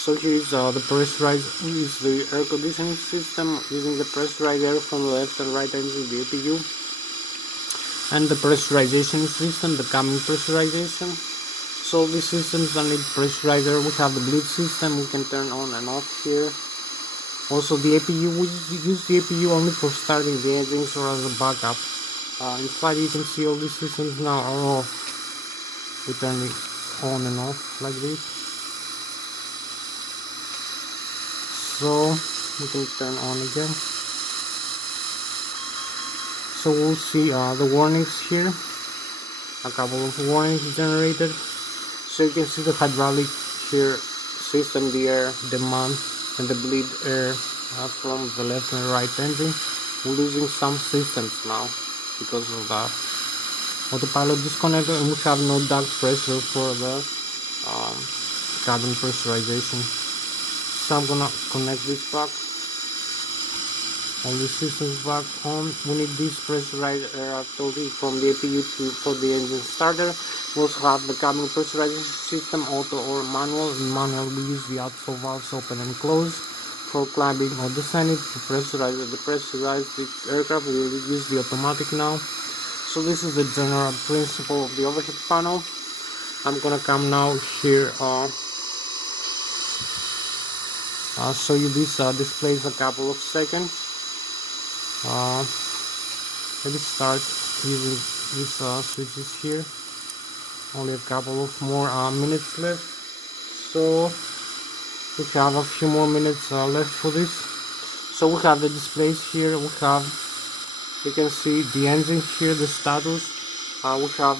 So here is the pressurized, is the air conditioning system using the pressurized air from the left and right engine, the APU. And the pressurization system, the cabin pressurization. So these systems don't need pressurizer. We have the bleed system, we can turn on and off here. Also the APU, we use the APU only for starting the engines or as a backup. In flight you can see all these systems now are off. We turn it on and off like this. So we can turn on again. So we'll see the warnings here, a couple of warnings generated. So you can see the hydraulic here system, the air demand and the bleed air from the left and right engine. We're losing some systems now because of that. Autopilot disconnected, and we have no duct pressure for the cabin pressurization. So I'm gonna connect this back. All the systems back on. We need this pressurized air, I've told you, from the APU for the engine starter. We also have the cabin pressurization system, auto or manual. In manual we use the outflow valves open and close. For climbing or descending, to pressurize the aircraft, we will use the automatic now. So this is the general principle of the overhead panel. I'm gonna come now here, I'll show you this displays a couple of seconds. Let me start using these switches here. Only a couple of more minutes left, so we have a few more minutes left for this. So we have the displays here. We have, you can see the engine here, the status. We have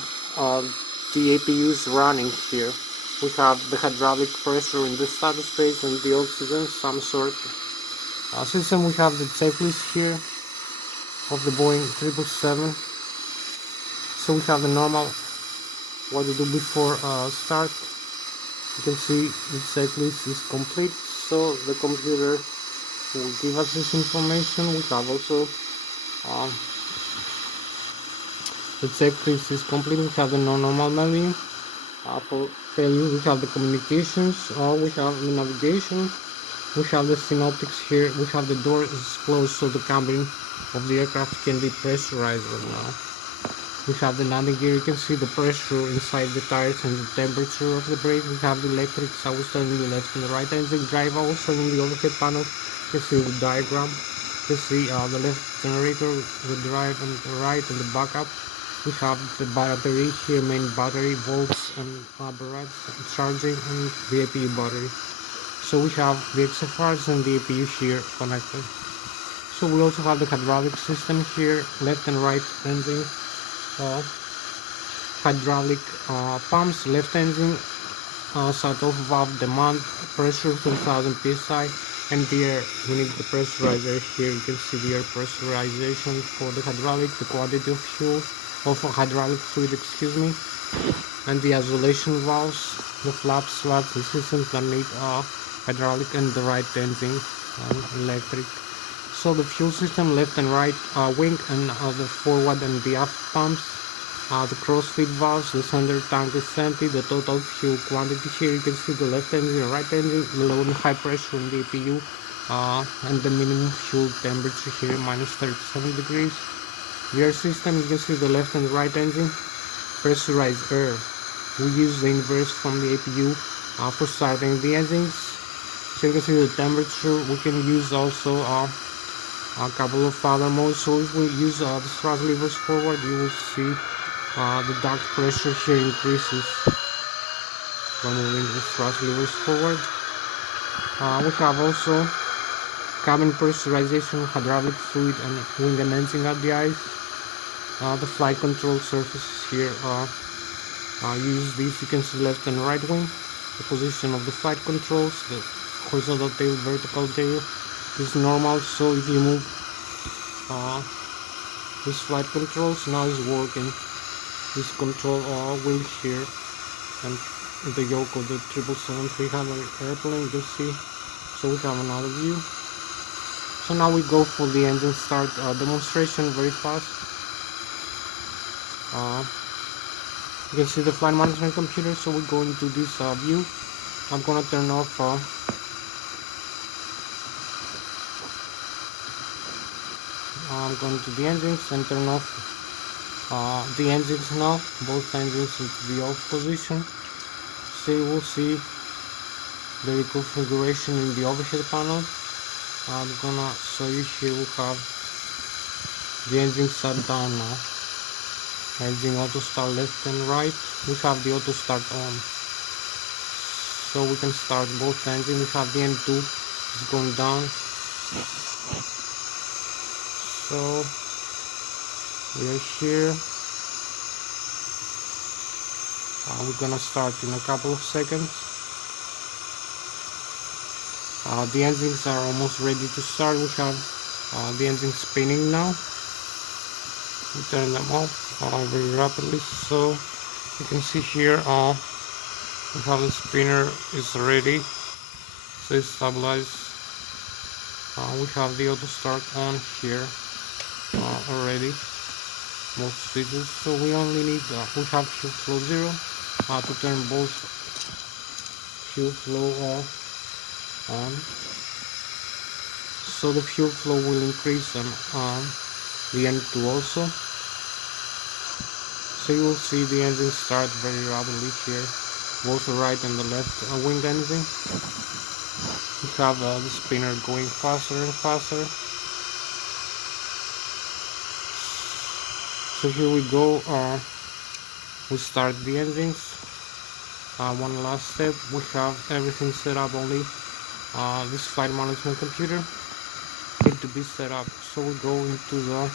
the APUs running here. We have the hydraulic pressure in the status phase and the oxygen, some sort system. We have the checklist here of the Boeing 777. So we have the normal, what to do before start. You can see the checklist is complete, so the computer will give us this information. We have also the checklist is complete. We have the non-normal menu. For failure, we have the communications, we have the navigation, we have the synoptics here, we have the door is closed so the cabin of the aircraft can be pressurized right now. We have the landing gear, you can see the pressure inside the tires and the temperature of the brake. We have the electrics, I was turning the left and the right engine drive, I was turning the overhead panel. You can see the diagram, you can see the left generator, the drive and the right and the backup. We have the battery here, main battery, volts and barrage, charging and the APU battery. So we have the XFRs and the APU here connected. So we also have the hydraulic system here, left and right engine, hydraulic pumps, left engine, shut-off valve demand, pressure 2000 psi, and the air. We need the pressurizer here. You can see the air pressurization for the hydraulic, the quantity of fuel, of hydraulic fluid, excuse me, and the isolation valves, the flaps, slats, the systems that need hydraulic and the right engine and electric. So the fuel system, left and right wing, and the forward and the aft pumps, the crossfeed valves, the center tank is empty, the total fuel quantity here. You can see the left engine and right engine, the low and high pressure in the APU, and the minimum fuel temperature here, minus 37 degrees. The air system, you can see the left and the right engine, pressurized air. We use the inverse from the APU for starting the engines. So you can see the temperature. We can use also a couple of other modes. So if we use the thrust levers forward, you will see the duct pressure here increases by moving the thrust levers forward. We have also cabin pressurization, hydraulic fluid, and wing and engine at the eyes. The flight control surfaces here use these. You can see left and right wing, the position of the flight controls, the horizontal tail, vertical tail is normal. So if you move this flight controls, now is working this control wing here and the yoke of the 777-300 airplane, you can see. So we have another view. So now we go for the engine start demonstration very fast. You can see the flight management computer. So we go into this view. I'm gonna turn off I'm going to the engines and turn off the engines now, both engines into the off position. So you will see the reconfiguration in the overhead panel. I'm gonna show you here. We have the engine shut down now. Engine auto start left and right. We have the auto start on, so we can start both engines. We have the N2 is going down. So we are here. We're gonna start in a couple of seconds. The engines are almost ready to start. We have the engine spinning now. We turn them off very rapidly, so you can see here we have the spinner is ready, so it's stabilized. We have the auto start on here already, most switches. So we only need we have fuel flow 0 to turn both fuel flow on. So the fuel flow will increase on the N2 also. So you will see the engine start very rapidly here, both the right and the left wing engine. We have the spinner going faster and faster. So here we go. We start the engines. One last step. We have everything set up. Only this flight management computer need to be set up. So we go into the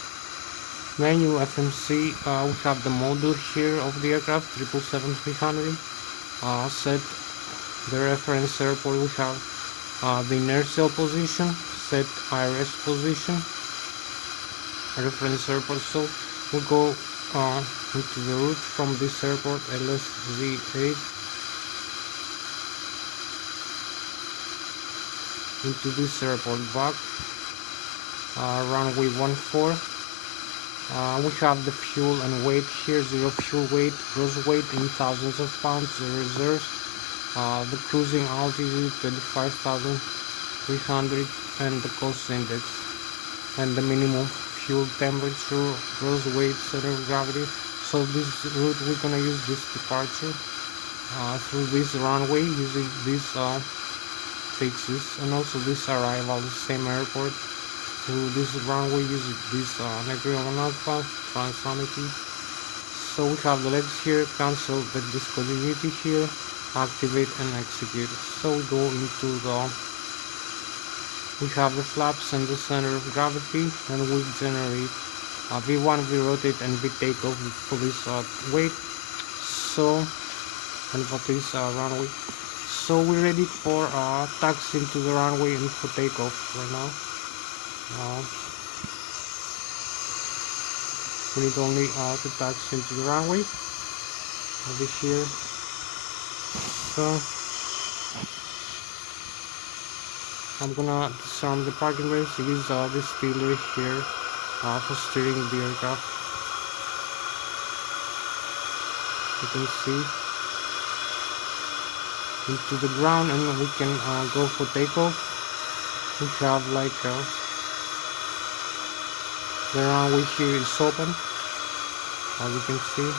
menu FMC. We have the model here of the aircraft 777-300. Set the reference airport. We have the inertial position, set IRS position, reference airport. So we go into the route from this airport, Lszh 8, into this airport back, runway 14. We have the fuel and weight here, 0 fuel weight, gross weight in thousands of pounds, the reserves, the cruising altitude 25,300, and the cost index, and the minimum fuel temperature, gross weight, center of gravity. So this route we're gonna use this departure through this runway using these fixes, and also this arrival, the same airport, through this runway using this Negrion Alpha Transonity. So we have the legs here, cancel the discontinuity here, activate and execute. So we go into we have the flaps and the center of gravity, and we generate V1, V rotate, and V takeoff for this weight. So, and for this runway. So we're ready for taxi into the runway and for takeoff right now. We need only to taxi into the runway over here. So I'm gonna disarm the parking brakes. Use this pillar here for steering the aircraft. You can see into the ground, and we can go for takeoff. We have like the runway here is open, as you can see.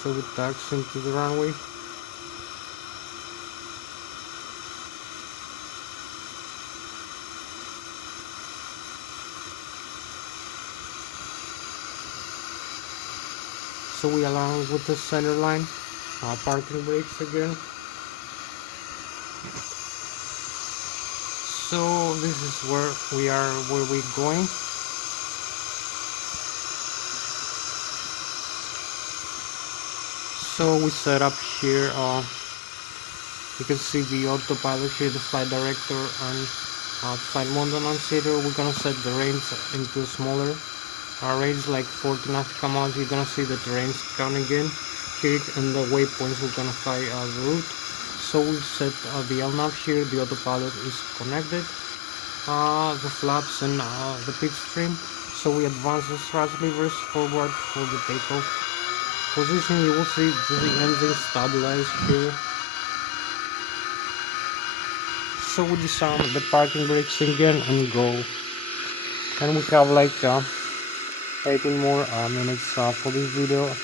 So we taxi into the runway. So we align with the center line, parking brakes again. So this is where we're going. So we set up here, you can see the autopilot here, the flight director and flight mode annunciator. We're gonna set the range into smaller range, like 40 nautical miles. You're gonna see that the range counting in here, and the waypoints we're gonna fly the route. So we set the LNAV here, the autopilot is connected, the flaps and the pitch stream. So we advance the thrust levers forward for the takeoff position. You will see the engine stabilized here. So we disarm the parking brakes again and go. And we have like 18 more minutes for this video,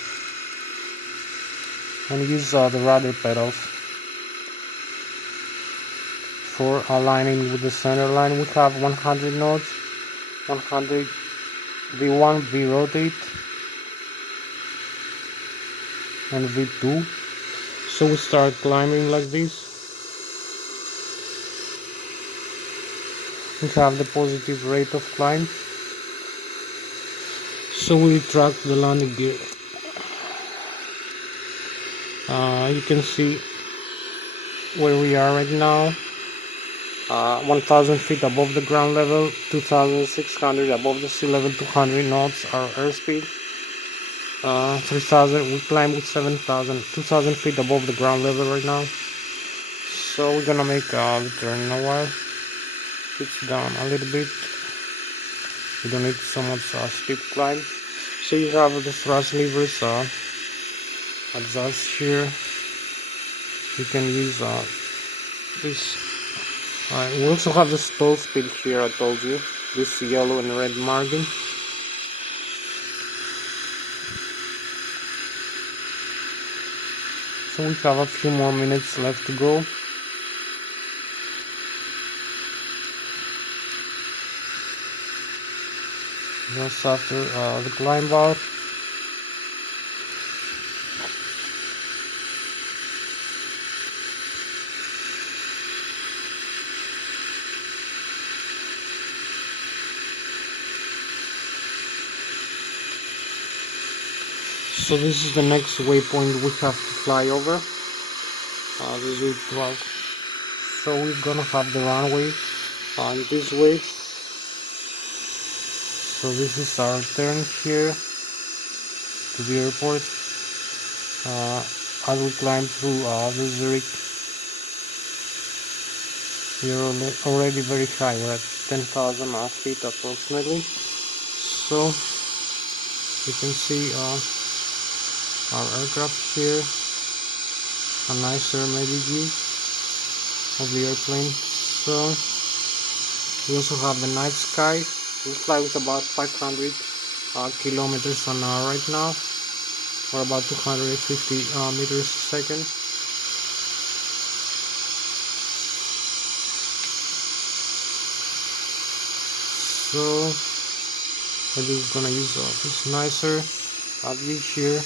and use the rudder pedals for aligning with the center line. We have 100 knots, 100 V1, V rotate, and V2. So we start climbing like this. We have the positive rate of climb. So we retract the landing gear. You can see where we are right now. 1000 feet above the ground level, 2600 above the sea level, 200 knots our airspeed. 3000, we climb with 2000 feet above the ground level right now. So we're gonna make the turn in a while. Pitch down a little bit. We don't need so much steep climb. So you have the thrust levers adjust here. You can use this. We also have the stall speed here, I told you, this yellow and red margin. So we have a few more minutes left to go. Just after the climb out. So this is the next waypoint we have to fly over. This is 12. So we're gonna have the runway on this way. So this is our turn here to the airport. As we climb through the Zurich, we're already very high. We're at 10,000 feet approximately. So you can see our aircraft here, a nicer maybe view of the airplane. So we also have the night sky. We fly with about 500 kilometers an hour right now, or about 250 meters a second. So we're just gonna use this nicer view here.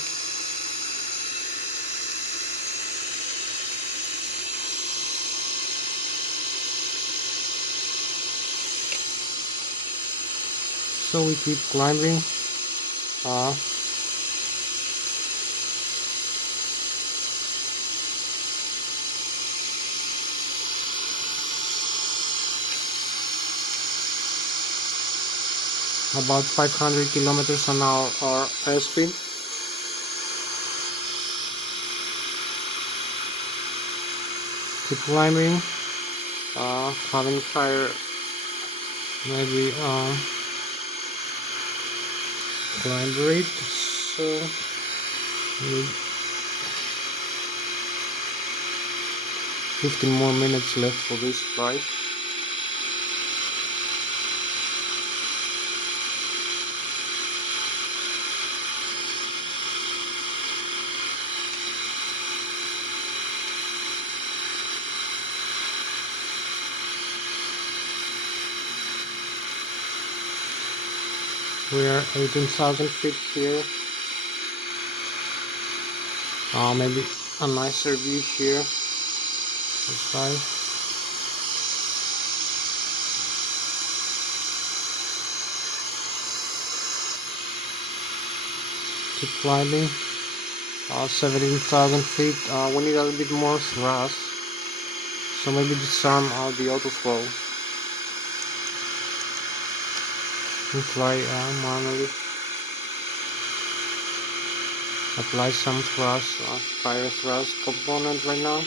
So we keep climbing. About 500 kilometers an hour our airspeed. Keep climbing, having higher maybe climb rate. So need 15 more minutes left for this flight. We are 18,000 feet here. Maybe a nicer view here. This side. Keep climbing. 17,000 feet. We need a little bit more thrust, so maybe disarm the auto throw. We fly manually. Apply some thrust, fire thrust component right now.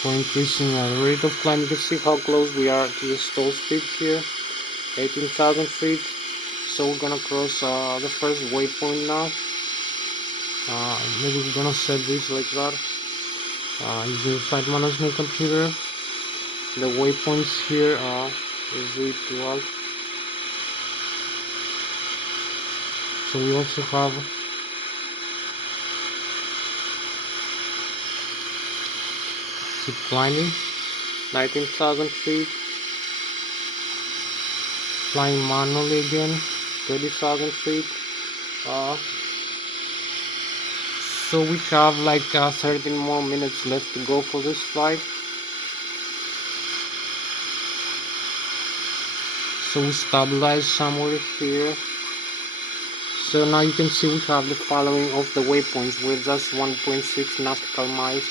For increasing the rate of climb, you can see how close we are to the stall speed here. 18,000 feet. So we're gonna cross the first waypoint now. Maybe we're gonna set this like that. Using the flight management computer. The waypoints here is V12. So we also have keep climbing. 19,000 feet. Flying manually again. 30,000 feet. So we have like 13 more minutes left to go for this flight. So we stabilize somewhere here. So now you can see we have the following of the waypoints. We're just 1.6 nautical miles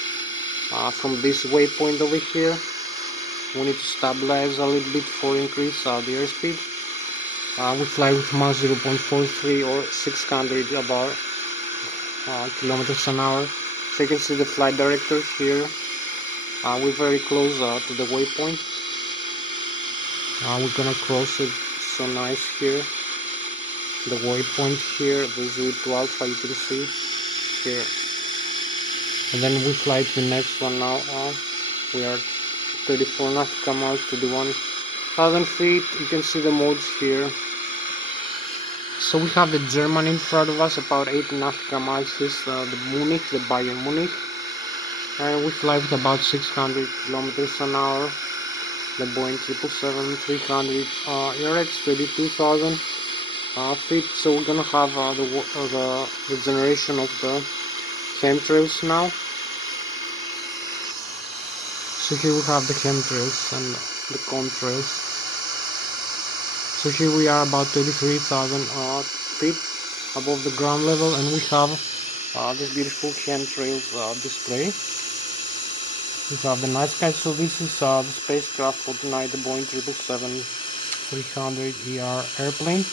from this waypoint over here. We need to stabilize a little bit for increase the airspeed. We fly with Mach 0.43 or 600 about kilometers an hour. So you can see the flight director here. We're very close to the waypoint. We're gonna cross it so nice here. The waypoint here, the Z12 you can see here. And then we fly to the next one now. We are 34 nautical miles to the 1,000 feet. You can see the modes here. So we have the German in front of us, about 80 nautical miles. This is the Munich, the Bayern Munich. And we fly with about 600 kilometers an hour. The Boeing 777-300 RX 32,000 feet. So we're gonna have the generation of the chemtrails now. So here we have the chemtrails and the contrails. So here we are about 33,000 feet above the ground level, and we have this beautiful chemtrails display. We have the night sky. So this is the spacecraft for tonight, the Boeing 777-300ER airplane.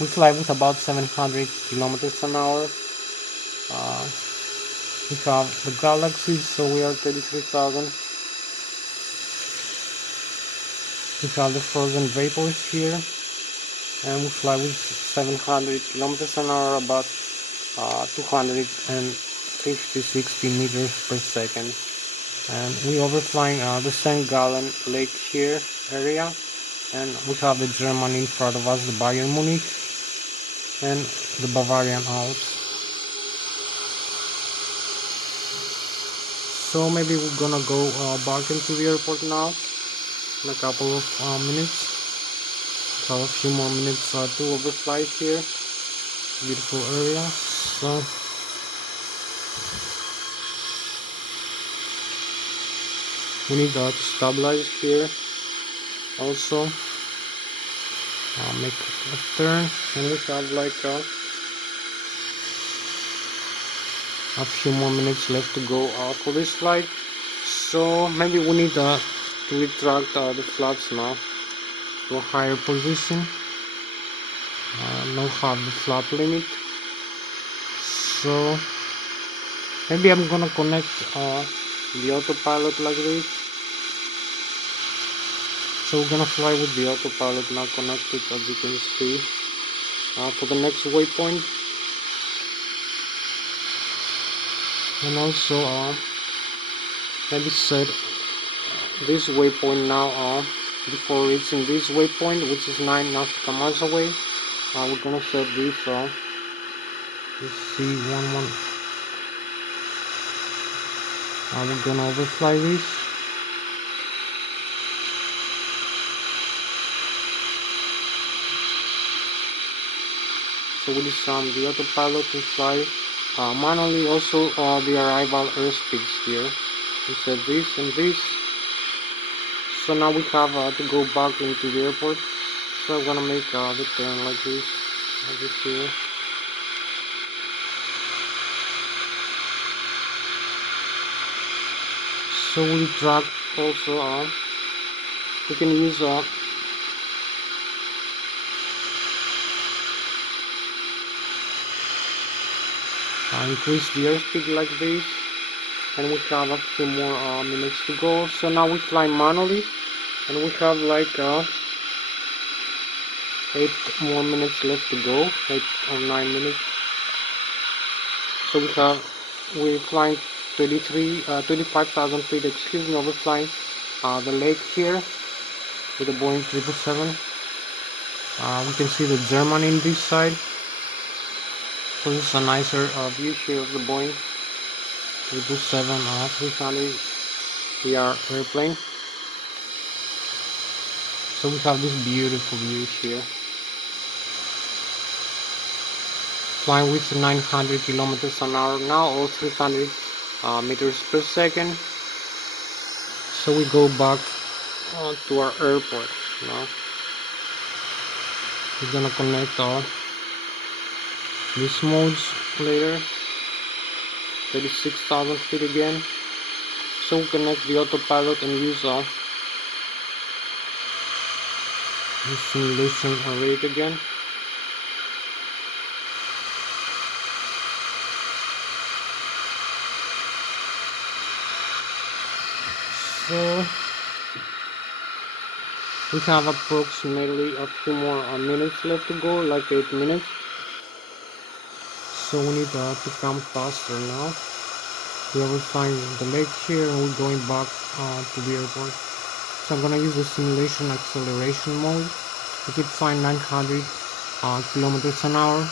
We fly with about 700 kilometers an hour. We have the galaxies, so we are 33,000. We have the frozen vapors here, and we fly with 700 kilometers an hour, about 250-60 meters per second. And we overflying the St. Gallen Lake here area, and we have the German in front of us, the Bayern Munich, and the Bavarian Alps. So maybe we're gonna go back into the airport now in a couple of minutes. We have a few more minutes to overfly here. Beautiful area. So we need to stabilize here. Also make a turn, and we have like a few more minutes left to go for this flight. So maybe we need to retract the flaps now to a higher position. Now have the flap limit. So maybe I'm gonna connect the autopilot like this. So we're gonna fly with the autopilot now connected, as you can see, for the next waypoint. And also maybe set this waypoint now before reaching this waypoint, which is 9 nautical miles away. We're gonna set this C11. We're gonna overfly this. So we disarm the autopilot to fly manually. Also the arrival airspeeds here. We set this and this. So now we have to go back into the airport. So I'm gonna make the turn like this here. So we drag also we can use increase the airspeed like this, and we have a few more minutes to go. So now we fly manually, and we have like 8 more minutes left to go, 8 or 9 minutes. So we're flying 25,000 feet, excuse me, over flying the lake here with the Boeing 777. We can see the Germany in this side. So this is a nicer view here of the Boeing 777 300ER airplane. So we have this beautiful view here. Flying with 900 kilometers an hour now, or 300 meters per second. So we go back to our airport now. We're gonna connect these modes later. 36,000 feet again. So we connect the autopilot and use the simulation rate again. So we have approximately a few more minutes left to go, like 8 minutes. So we need to come faster now. We are flying the lake here and we're going back to the airport. So I'm gonna use the simulation acceleration mode. We keep flying 900 kilometers an hour.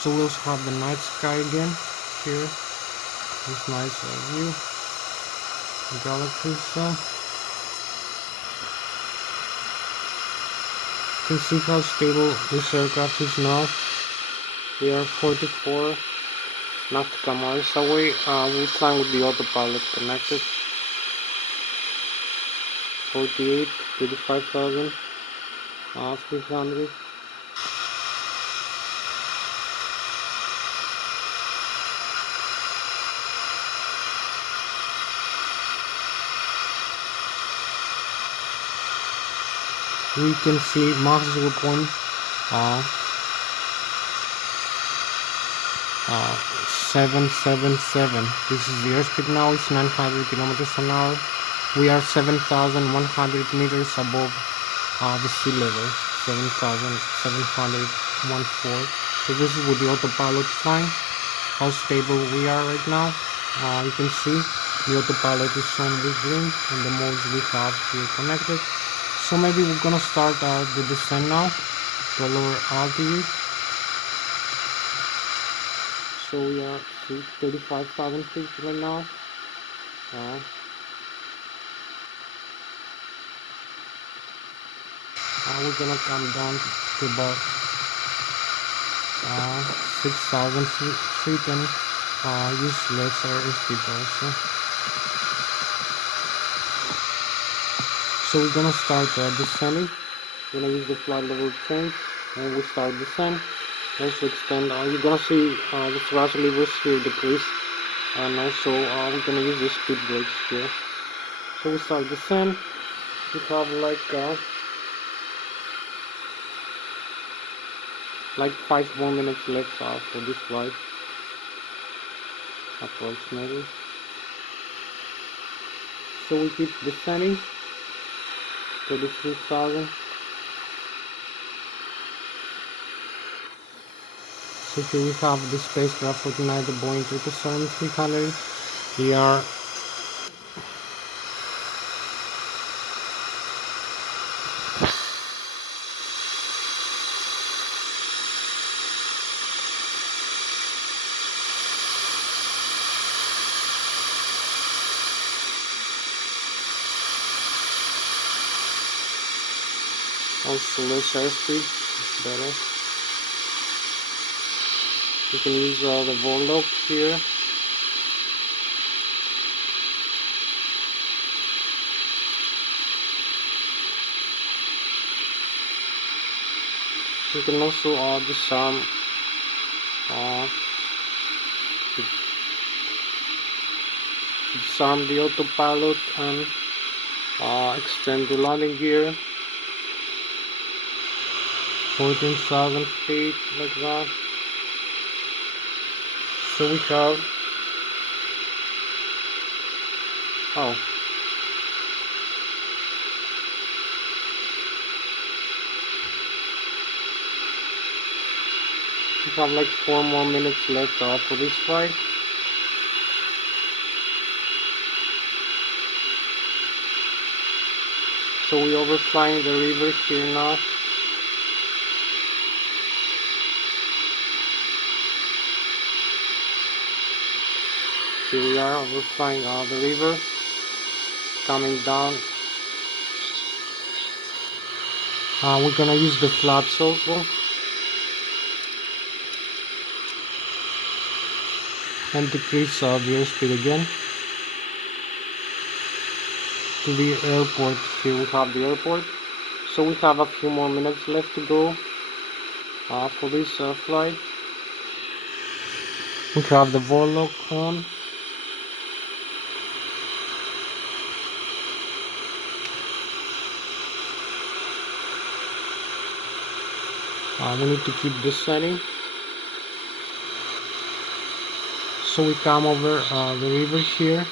So we also have the night sky again here. This nice view. Galaxies. You can see how stable this aircraft is now. We are 44 nautical miles away. We're flying with the autopilot connected. 48, 35,000, 300. We can see Mach 0.777. This is the airspeed now. It's 900 kilometers an hour. We are 7,100 meters above the sea level. 7,714. So this is with the autopilot flying. How stable we are right now. You can see the autopilot is shown with green and the modes we have here connected. So maybe we're gonna start the descent now to a lower altitude. So we are at 35,000 feet right now. We're gonna come down to about 6,000 feet and use lesser airspeed also. So we're gonna start descending. We're gonna use the flight level change and we start descend. Also extend. You're gonna see the thrust levers here decrease, and also we're gonna use the speed brakes here. So we start descend. We have like 5 more minutes left for this flight, approximately. So we keep descending. 33,000. So here we have the spacecraft for tonight, the Boeing 777-300. We are also Lszh airspeed, it's better. You can use the Ilsloc here. You can also disarm the autopilot and extend the landing gear 14,000 feet like that. So we have we have like 4 more minutes left for this flight. So we overflying the river here now. Here we are overflying the river, coming down. We're gonna use the flaps also, and decrease the airspeed again to the airport. Here we have the airport. So we have a few more minutes left to go for this flight. We have the Ilsloc on. We need to keep this setting. So we come over the river here.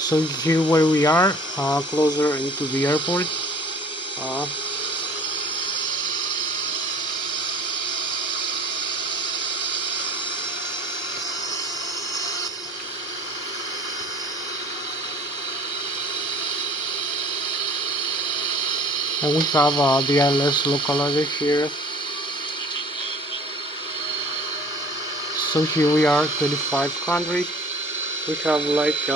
So here where we are, closer into the airport. And we have the Lszh localizer here. So here we are, 2500. We have like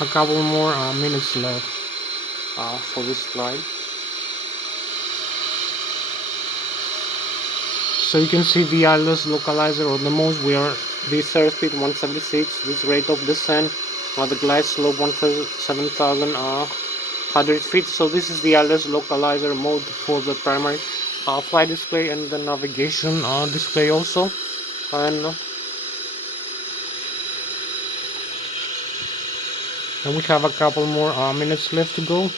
a couple more minutes left for this flight. So you can see the Lszh localizer on the most. We are this airspeed 176, this rate of descent, the glide slope 7,100 feet. So this is the Lszh localizer mode for the primary flight display and the navigation display also. And we have a couple more minutes left to go.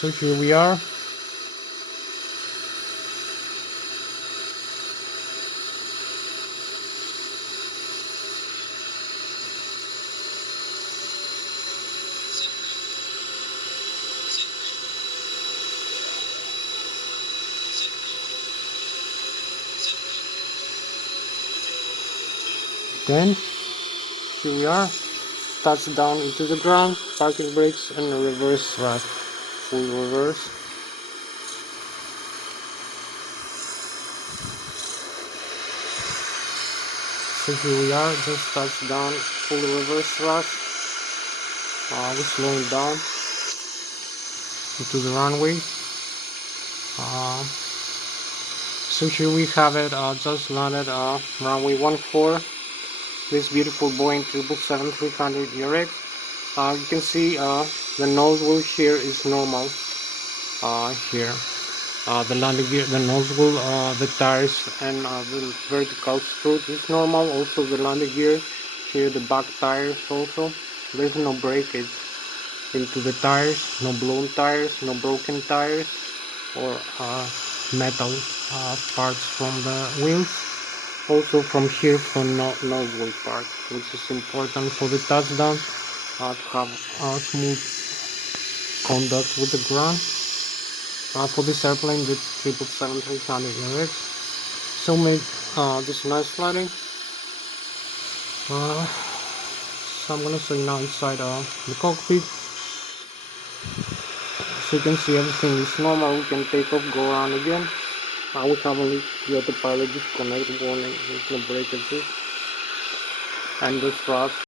So here we are. Then here we are. Touch down into the ground, parking brakes, and reverse thrust. Full reverse. So here we are, just touch down, full reverse thrust. We're slowing down into the runway. So here we have it, just landed runway 14. This beautiful Boeing 777-300 ERX. You can see the nose wheel here is normal. Here, the landing gear, the nose wheel, the tires, and the vertical strut is normal. Also the landing gear here, the back tires also. There's no breakage into the tires, no blown tires, no broken tires, or metal parts from the wheels. Also from here from nozzle parts, which is important for the touchdown to have smooth contact with the ground. For this airplane, the 777-300 LX. So make this nice sliding. So I'm gonna show you now inside the cockpit. So you can see everything is normal. We can take off, go around again. We have only the autopilot disconnect warning. There's no brake assist. And the thrust